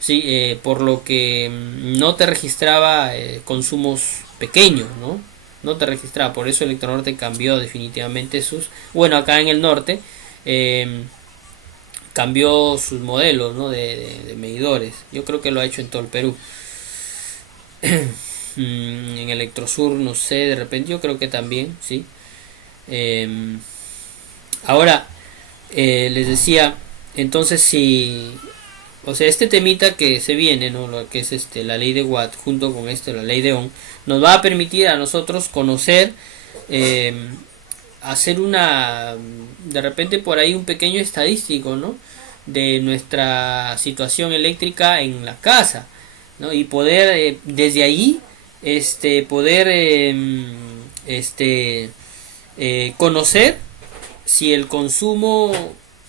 Sí, por lo que no te registraba consumos pequeños, ¿no? No te registraba, por eso Electronorte cambió definitivamente bueno, acá en el norte eh, cambió sus modelos, ¿no? De medidores. Yo creo que lo ha hecho en todo el Perú. En Electrosur, no sé, de repente yo creo que también, sí. Eh, Ahora, les decía, entonces si, o sea, este temita que se viene, ¿no? Lo que es la ley de Watt, junto con la ley de Ohm, nos va a permitir a nosotros conocer, eh, hacer de repente por ahí un pequeño estadístico, ¿no? De nuestra situación eléctrica en la casa, ¿no? Y poder, desde ahí, poder, conocer si el consumo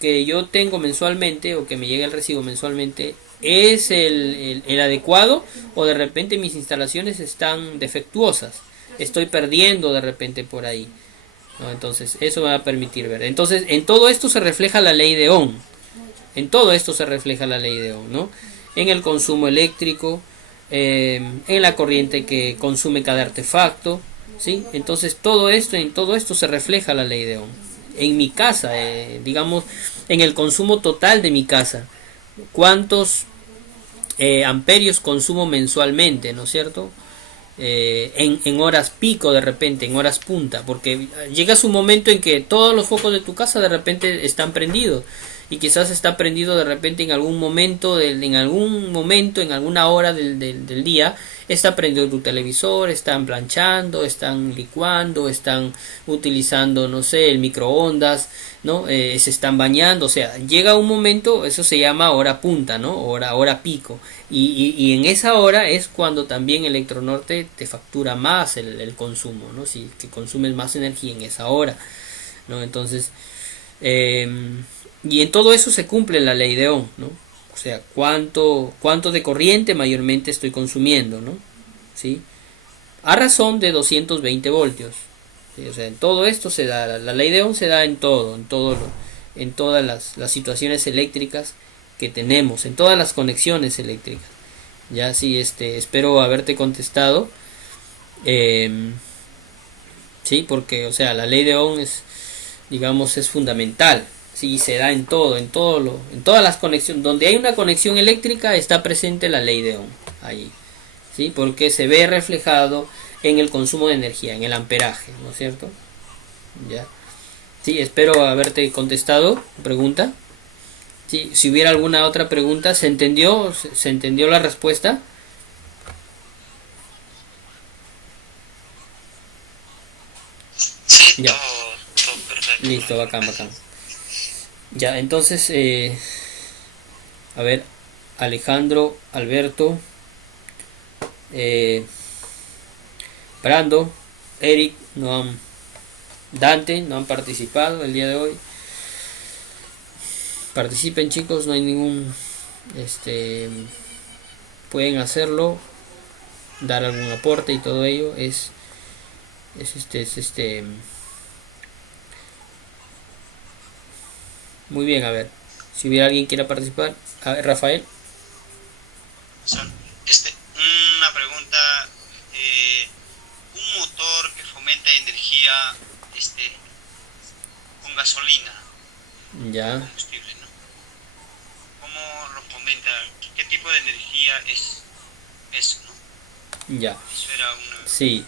que yo tengo mensualmente o que me llega el recibo mensualmente es el adecuado, o de repente mis instalaciones están defectuosas, estoy perdiendo de repente por ahí, ¿no? Entonces eso me va a permitir ver. Entonces en todo esto se refleja la ley de Ohm, en todo esto se refleja la ley de Ohm, ¿no? En el consumo eléctrico, en la corriente que consume cada artefacto, ¿sí? Entonces en todo esto se refleja la ley de Ohm. En mi casa, digamos, en el consumo total de mi casa, cuántos amperios consumo mensualmente, ¿no es cierto? En horas pico, de repente, en horas punta, porque llegas un momento en que todos los focos de tu casa de repente están prendidos, y quizás está prendido de repente en algún momento, en alguna hora del día, está prendido tu televisor, están planchando, están licuando, están utilizando, no sé, el microondas, ¿no? Se están bañando, o sea, llega un momento, eso se llama hora punta, ¿no? Hora pico, y en esa hora es cuando también Electronorte te factura más el consumo, ¿no? Si que consumes más energía en esa hora, ¿no? Entonces, y en todo eso se cumple la ley de Ohm, ¿no? O sea, cuánto de corriente mayormente estoy consumiendo, ¿no? ¿Sí? A razón de 220 voltios. ¿Sí? O sea, en todo esto se da, la ley de Ohm se da en en todas las situaciones eléctricas que tenemos, en todas las conexiones eléctricas. Ya sí, espero haberte contestado. Sí, porque, o sea, la ley de Ohm es fundamental. Sí, se da en todas las conexiones. Donde hay una conexión eléctrica está presente la ley de Ohm. Ahí. ¿Sí? Porque se ve reflejado en el consumo de energía, en el amperaje, ¿no es cierto? Ya. Sí, espero haberte contestado pregunta. Sí, si hubiera alguna otra pregunta, ¿se entendió? ¿Se entendió la respuesta? Sí, Ya. todo perfecto. Listo, bacán, bacán. Ya, entonces, a ver, Alejandro, Alberto, Brando, Eric, Dante no han participado el día de hoy. Participen, chicos, no hay ningún, pueden hacerlo, dar algún aporte, y todo ello es muy bien. A ver, si hubiera alguien que quiera participar. A ver, Rafael. Una pregunta. Un motor que fomenta energía con gasolina, Ya, combustible, ¿no? ¿Cómo lo fomenta? ¿Qué tipo de energía es eso, no? ya. Eso era una... Sí.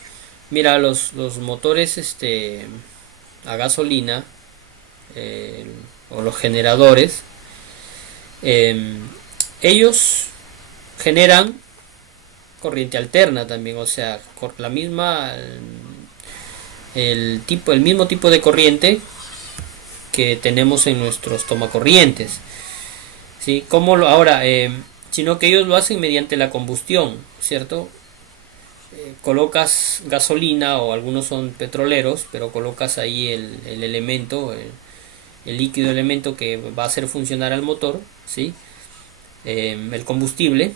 Mira, los motores a gasolina, o los generadores, ellos generan corriente alterna también, o sea, la misma el mismo tipo de corriente que tenemos en nuestros tomacorrientes. ¿Sí? Ahora, sino que ellos lo hacen mediante la combustión, ¿cierto? Colocas gasolina, o algunos son petroleros, pero colocas ahí el elemento, el líquido elemento que va a hacer funcionar al motor, ¿sí? El combustible.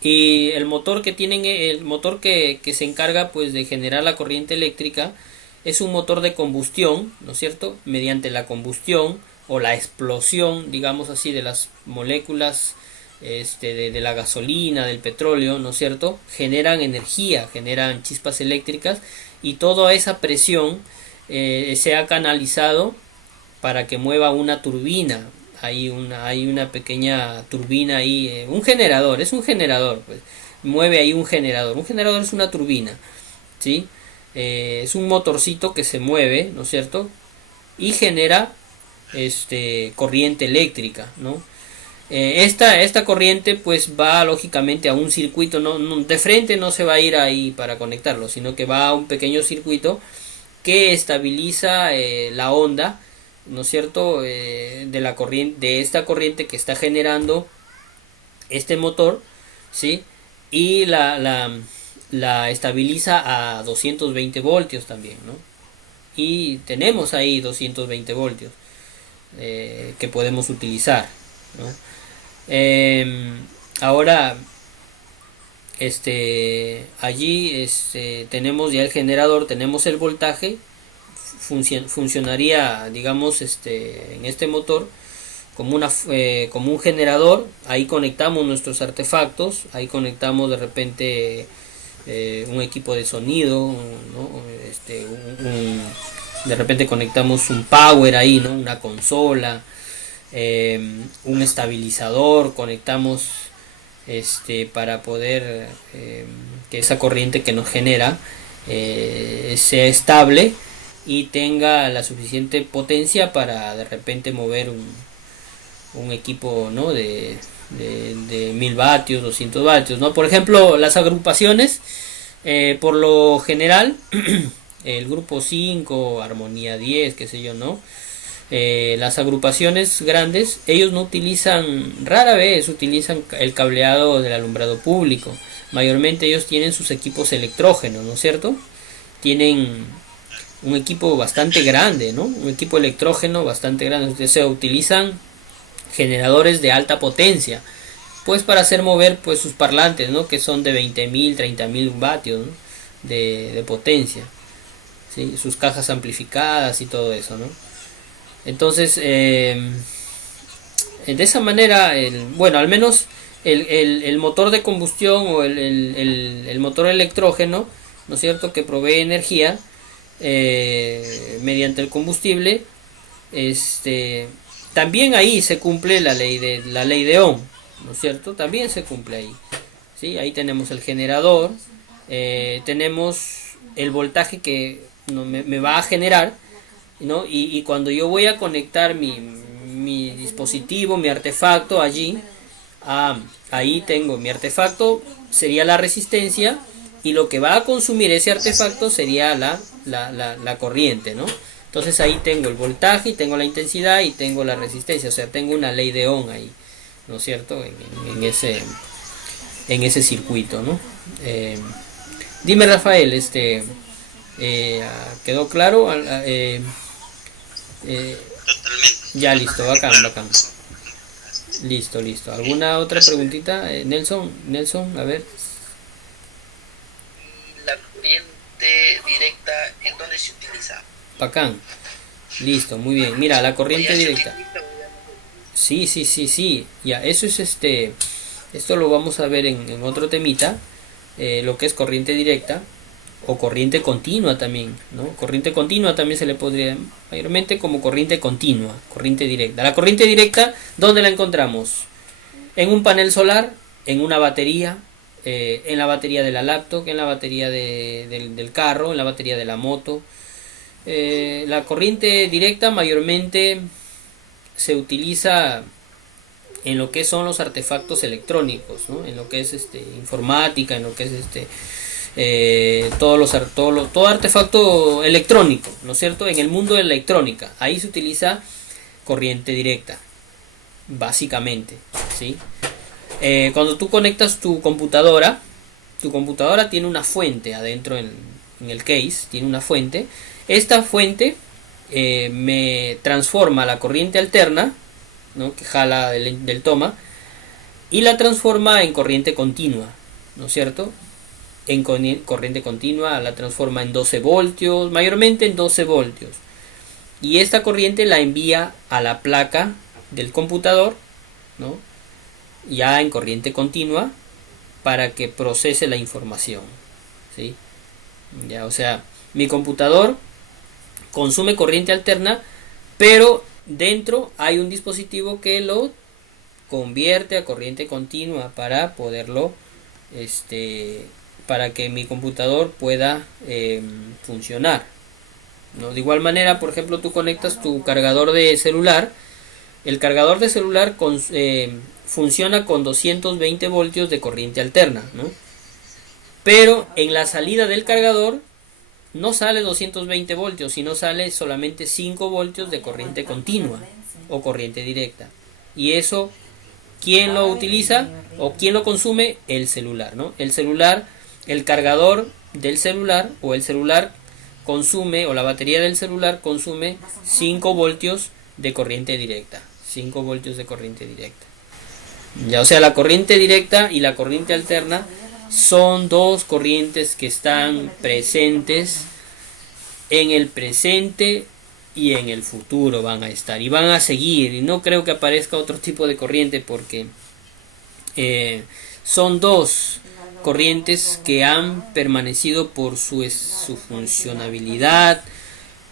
Y el motor que se encarga, pues, de generar la corriente eléctrica, es un motor de combustión, ¿no es cierto? Mediante la combustión o la explosión, digamos así, de las moléculas de la gasolina, del petróleo, ¿no es cierto? Generan energía, generan chispas eléctricas, y toda esa presión se ha canalizado para que mueva una turbina. Hay una pequeña turbina ahí, un generador, es un generador, pues mueve ahí un generador. Un generador es una turbina, ¿sí? Es un motorcito que se mueve, ¿no es cierto? Y genera corriente eléctrica, ¿no? Esta corriente pues va lógicamente a un circuito, de frente no se va a ir ahí para conectarlo, sino que va a un pequeño circuito que estabiliza la onda, ¿no es cierto? De la corriente, de esta corriente que está generando este motor, ¿sí? Y la estabiliza a 220 voltios también, ¿no? Y tenemos ahí 220 voltios que podemos utilizar, ¿no? Ahora allí tenemos ya el generador, tenemos el voltaje, funcionaría, digamos, en este motor como como un generador. Ahí conectamos nuestros artefactos, ahí conectamos de repente un equipo de sonido, ¿no? De repente conectamos un power ahí, ¿no? Una consola, un estabilizador, conectamos para poder que esa corriente que nos genera sea estable y tenga la suficiente potencia para de repente mover un equipo, ¿no? de 1000 vatios, 200 vatios, ¿no? Por ejemplo, las agrupaciones, por lo general, el grupo 5, armonía 10, qué sé yo, ¿no? Las agrupaciones grandes, ellos no utilizan, rara vez utilizan el cableado del alumbrado público. Mayormente ellos tienen sus equipos electrógenos, ¿no es cierto? Tienen un equipo bastante grande, ¿no? Un equipo electrógeno bastante grande. Se utilizan generadores de alta potencia, pues para hacer mover pues sus parlantes, ¿no? Que son de 20.000, 30.000 vatios, ¿no? de potencia, ¿sí? Sus cajas amplificadas y todo eso, ¿no? Entonces, de esa manera, bueno, al menos el motor de combustión o el motor electrógeno, ¿no es cierto?, que provee energía mediante el combustible, también ahí se cumple la ley de Ohm, ¿no es cierto? También se cumple ahí, ¿sí? Ahí tenemos el generador, tenemos el voltaje que me va a generar, ¿no? Y cuando yo voy a conectar mi dispositivo, mi artefacto allí, ahí tengo mi artefacto, sería la resistencia, y lo que va a consumir ese artefacto sería la corriente, ¿no? Entonces ahí tengo el voltaje, y tengo la intensidad, y tengo la resistencia, o sea, tengo una ley de Ohm ahí, ¿no es cierto? En ese circuito, ¿no? Dime, Rafael, ¿quedó claro? Totalmente. Ya, listo, bacán. Listo. ¿Alguna otra preguntita? Nelson, a ver. La corriente directa, ¿en dónde se utiliza? Bacán. Listo, muy bien. Mira, la corriente directa. Sí. Ya, eso es esto lo vamos a ver en otro temita, lo que es corriente directa o corriente continua también, ¿no? Corriente continua también se le podría, mayormente como corriente continua, corriente directa. La corriente directa, ¿dónde la encontramos? En un panel solar, en una batería, en la batería de la laptop, en la batería del carro, en la batería de la moto. La corriente directa mayormente se utiliza en lo que son los artefactos electrónicos, ¿no? En lo que es informática, en lo que es todo artefacto electrónico, ¿no es cierto? En el mundo de la electrónica, ahí se utiliza corriente directa, básicamente, ¿sí? Cuando tú conectas tu computadora tiene una fuente adentro en el case, tiene una fuente. Esta fuente me transforma la corriente alterna, ¿no? Que jala del toma, y la transforma en corriente continua, ¿no es cierto? En corriente continua la transforma en 12 voltios, mayormente en 12 voltios. Y esta corriente la envía a la placa del computador, ¿no? ya en corriente continua para que procese la información, ¿sí? Ya, o sea, mi computador consume corriente alterna, pero dentro hay un dispositivo que lo convierte a corriente continua para poderlo, para que mi computador pueda funcionar, ¿no? De igual manera, por ejemplo, tú conectas tu cargador de celular. El cargador de celular funciona con 220 voltios de corriente alterna, ¿no? Pero en la salida del cargador no sale 220 voltios, sino sale solamente 5 voltios de corriente continua o corriente directa. Y eso, ¿quién lo utiliza o quién lo consume? El celular, ¿no? El celular, el cargador del celular o el celular consume, o la batería del celular consume 5 voltios de corriente directa. 5 voltios de corriente directa. Ya, o sea, la corriente directa y la corriente alterna son dos corrientes que están presentes en el presente y en el futuro van a estar y van a seguir, y no creo que aparezca otro tipo de corriente porque son dos corrientes que han permanecido por su funcionabilidad,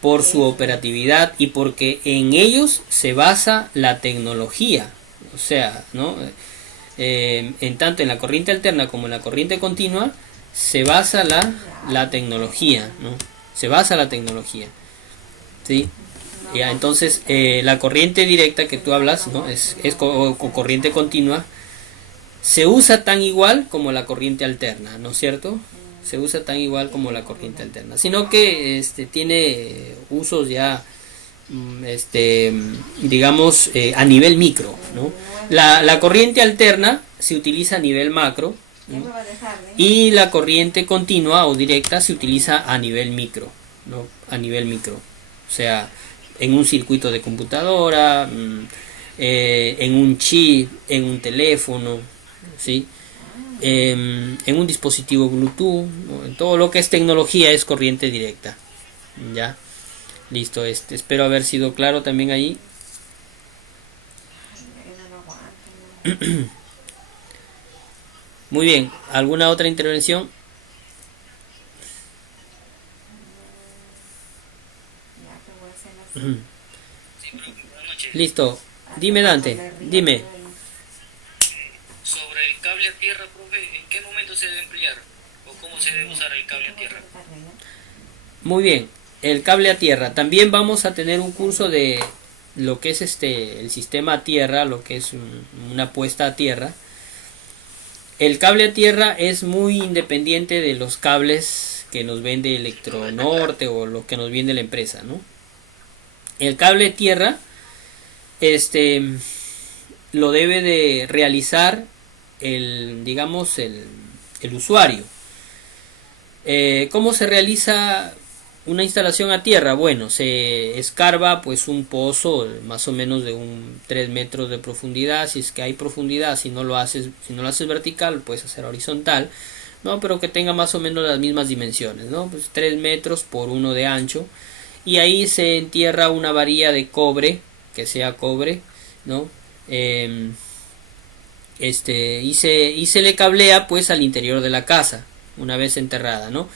por su operatividad y porque en ellos se basa la tecnología. O sea, ¿no? En tanto en la corriente alterna como en la corriente continua se basa la tecnología, ¿no? Se basa la tecnología, ¿sí? Ya, entonces la corriente directa que tú hablas, ¿no? es corriente continua, se usa tan igual como la corriente alterna, ¿no es cierto? Se usa tan igual como la corriente alterna, sino que tiene usos ya digamos a nivel micro, ¿no? La corriente alterna se utiliza a nivel macro, ¿no? Y la corriente continua o directa se utiliza a nivel micro, ¿no? A nivel micro, o sea, en un circuito de computadora, en un chip, en un teléfono, ¿sí? En un dispositivo Bluetooth, ¿no? En todo lo que es tecnología es corriente directa. Ya, listo. Espero haber sido claro también ahí. Muy bien, ¿alguna otra intervención? Listo, dime Dante, dime. Sobre el cable a tierra, profe, ¿en qué momento se debe emplear? ¿O cómo se debe usar el cable a tierra? Muy bien, el cable a tierra. También vamos a tener un curso de lo que es el sistema a tierra, lo que es una puesta a tierra. El cable a tierra es muy independiente de los cables que nos vende Electronorte o lo que nos vende la empresa, ¿no? El cable a tierra lo debe de realizar el usuario. ¿Cómo se realiza una instalación a tierra? Bueno, se escarba pues un pozo más o menos de 3 metros de profundidad, si es que hay profundidad. Si no lo haces vertical, puedes hacer horizontal, ¿no? Pero que tenga más o menos las mismas dimensiones, ¿no? Pues 3 metros por 1 de ancho, y ahí se entierra una varilla de cobre, que sea cobre, ¿no? Y se le cablea pues al interior de la casa una vez enterrada, ¿no?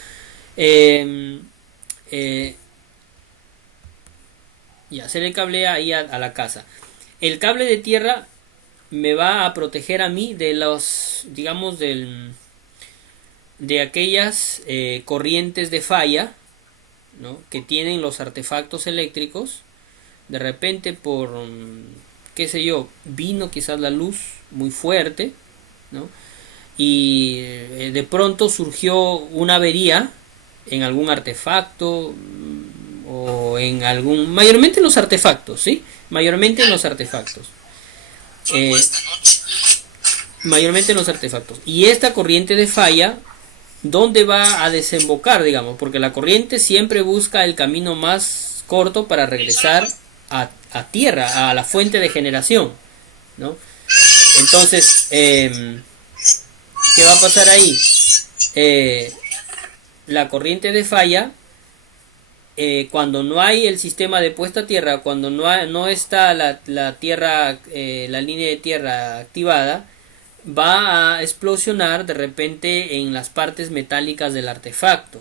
Ya se le cablea ahí a la casa. El cable de tierra me va a proteger a mí de los, digamos, de aquellas corrientes de falla, ¿no? Que tienen los artefactos eléctricos. De repente por qué sé yo, vino quizás la luz muy fuerte, ¿no? Y de pronto surgió una avería en algún artefacto o en algún, mayormente en los artefactos, ¿sí? Mayormente en los artefactos. Mayormente en los artefactos. Y esta corriente de falla, ¿dónde va a desembocar, digamos? Porque la corriente siempre busca el camino más corto para regresar a tierra, a la fuente de generación, ¿no? Entonces, ¿qué va a pasar ahí? La corriente de falla, cuando no hay el sistema de puesta a tierra, cuando no está la tierra, la línea de tierra activada, va a explosionar de repente en las partes metálicas del artefacto.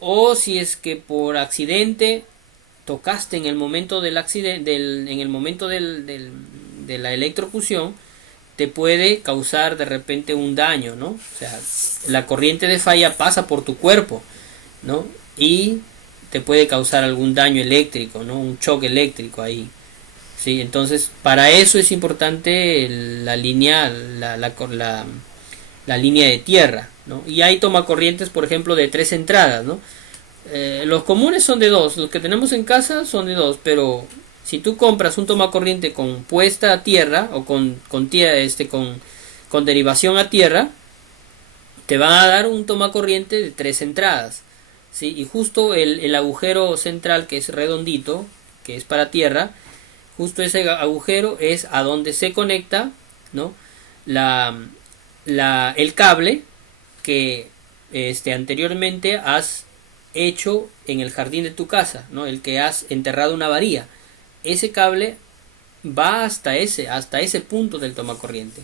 O si es que por accidente tocaste en el momento del accidente, en el momento de la electrocución, te puede causar de repente un daño, ¿no? O sea, la corriente de falla pasa por tu cuerpo, ¿no? Y te puede causar algún daño eléctrico, ¿no? Un choque eléctrico ahí. Sí, entonces para eso es importante la línea, la línea de tierra, ¿no? Y hay tomacorrientes, por ejemplo, de 3 entradas, ¿no? Los comunes son de 2, los que tenemos en casa son de 2, pero si tú compras un tomacorriente con puesta a tierra o con derivación a tierra, te van a dar un tomacorriente de 3 entradas, ¿sí? Y justo el agujero central, que es redondito, que es para tierra, justo ese agujero es a donde se conecta, ¿no? El cable que anteriormente has hecho en el jardín de tu casa, ¿no? El que has enterrado una varilla. Ese cable va hasta ese punto del tomacorriente,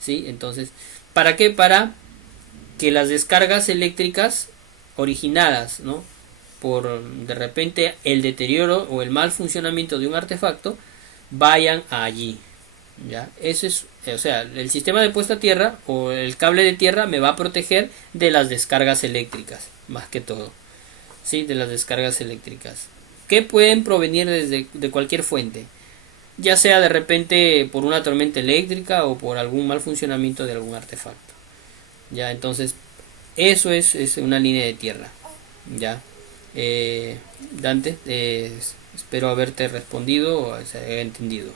¿sí? Entonces, ¿para qué? Para que las descargas eléctricas originadas, ¿no? Por de repente el deterioro o el mal funcionamiento de un artefacto vayan allí, ¿ya? Eso es, o sea, el sistema de puesta a tierra o el cable de tierra me va a proteger de las descargas eléctricas, más que todo, ¿sí? De las descargas eléctricas que pueden provenir de cualquier fuente, ya sea de repente por una tormenta eléctrica o por algún mal funcionamiento de algún artefacto, ya. Entonces eso es una línea de tierra, ya. Dante, espero haberte respondido o se haya entendido.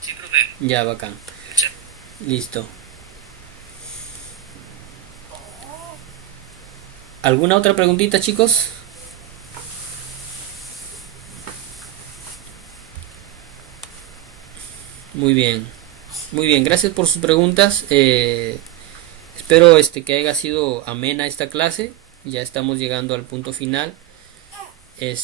Sí, profe. Ya, bacán. Listo. ¿Alguna otra preguntita, chicos? Muy bien, gracias por sus preguntas. Espero que haya sido amena esta clase. Ya estamos llegando al punto final. Ya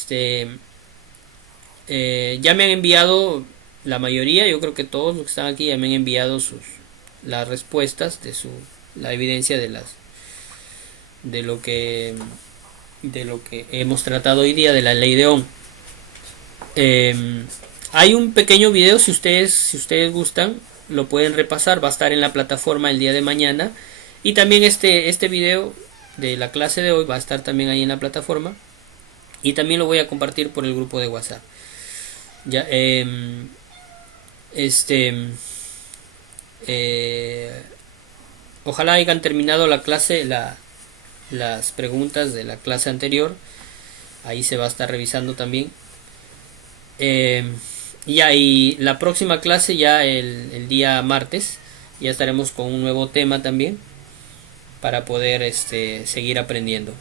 me han enviado la mayoría, yo creo que todos los que están aquí ya me han enviado las respuestas la evidencia de lo que hemos tratado hoy día de la ley de Ohm. Hay un pequeño video, si ustedes gustan, lo pueden repasar, va a estar en la plataforma el día de mañana, y también este video de la clase de hoy va a estar también ahí en la plataforma, y también lo voy a compartir por el grupo de WhatsApp. Ya, ojalá hayan terminado la clase, las preguntas de la clase anterior. Ahí se va a estar revisando también. Y la próxima clase, ya el día martes, ya estaremos con un nuevo tema también para poder seguir aprendiendo.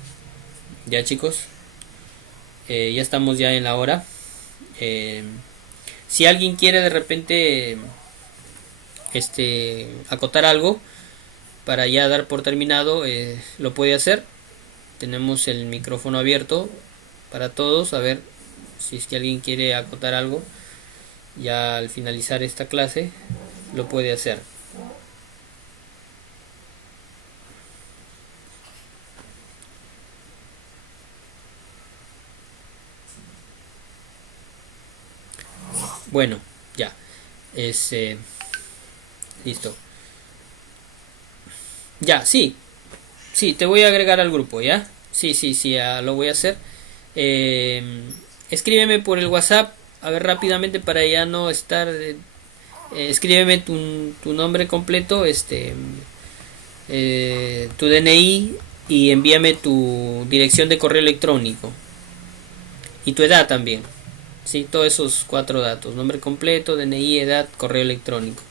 Ya, chicos, ya estamos ya en la hora. Si alguien quiere de repente acotar algo para ya dar por terminado, lo puede hacer. Tenemos el micrófono abierto para todos. A ver si es que alguien quiere acotar algo ya al finalizar esta clase, lo puede hacer. Bueno, ya listo. Ya, sí, te voy a agregar al grupo, ¿ya? Sí, ya lo voy a hacer. Escríbeme por el WhatsApp, a ver, rápidamente, para ya no estar. Escríbeme tu nombre completo, tu DNI, y envíame tu dirección de correo electrónico y tu edad también. Sí, todos esos 4 datos: nombre completo, DNI, edad, correo electrónico.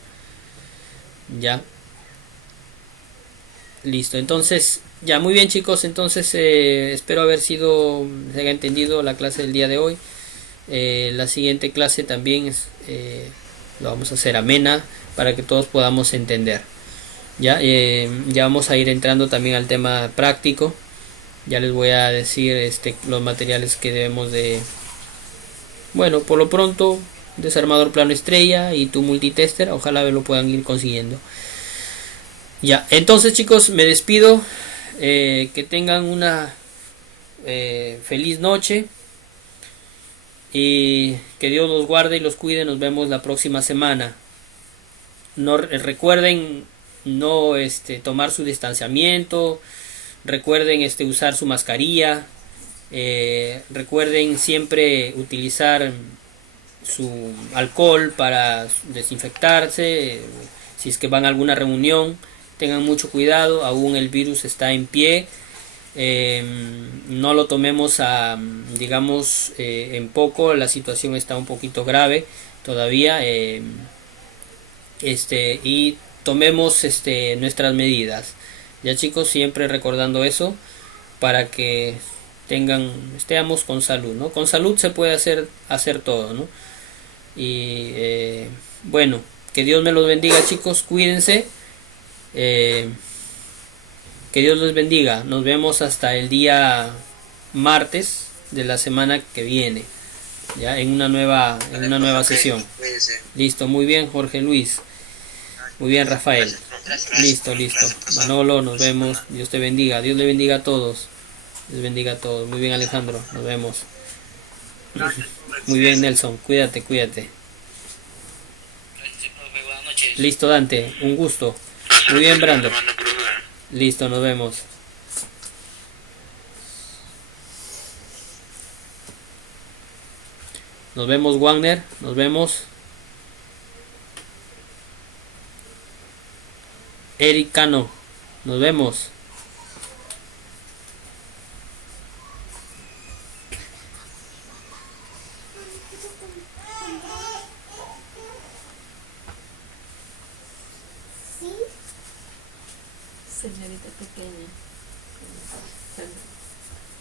Ya. Listo, entonces, ya, muy bien, chicos. Entonces, espero se haya entendido la clase del día de hoy. La siguiente clase también lo vamos a hacer amena para que todos podamos entender. Ya, ya vamos a ir entrando también al tema práctico. Ya les voy a decir los materiales que debemos de. Bueno, por lo pronto desarmador plano estrella y tu multitester. Ojalá lo puedan ir consiguiendo. Ya, entonces chicos, me despido. Que tengan una feliz noche. Y que Dios los guarde y los cuide. Nos vemos la próxima semana. No recuerden no tomar su distanciamiento. Recuerden usar su mascarilla. Recuerden siempre utilizar su alcohol para desinfectarse. Si es que van a alguna reunión, tengan mucho cuidado. Aún el virus está en pie. No lo tomemos digamos en poco. La situación está un poquito grave todavía. Y tomemos nuestras medidas. Ya chicos, siempre recordando eso, para que estemos con salud, ¿no? Con salud se puede hacer todo, ¿no? Y bueno, que Dios me los bendiga chicos, cuídense. Que Dios los bendiga. Nos vemos hasta el día martes de la semana que viene, ya en una nueva sesión. Listo, muy bien Jorge Luis, muy bien Rafael. Listo. Manolo, nos vemos. Dios te bendiga. Dios le bendiga a todos. Dios bendiga a todos. Muy bien Alejandro, nos vemos. Muy bien Nelson, cuídate. Gracias, profe. Buenas noches. Listo Dante, un gusto. Muy bien Brando. Listo, nos vemos. Nos vemos Wagner, nos vemos. Eric Cano, nos vemos. Señorita pequeña.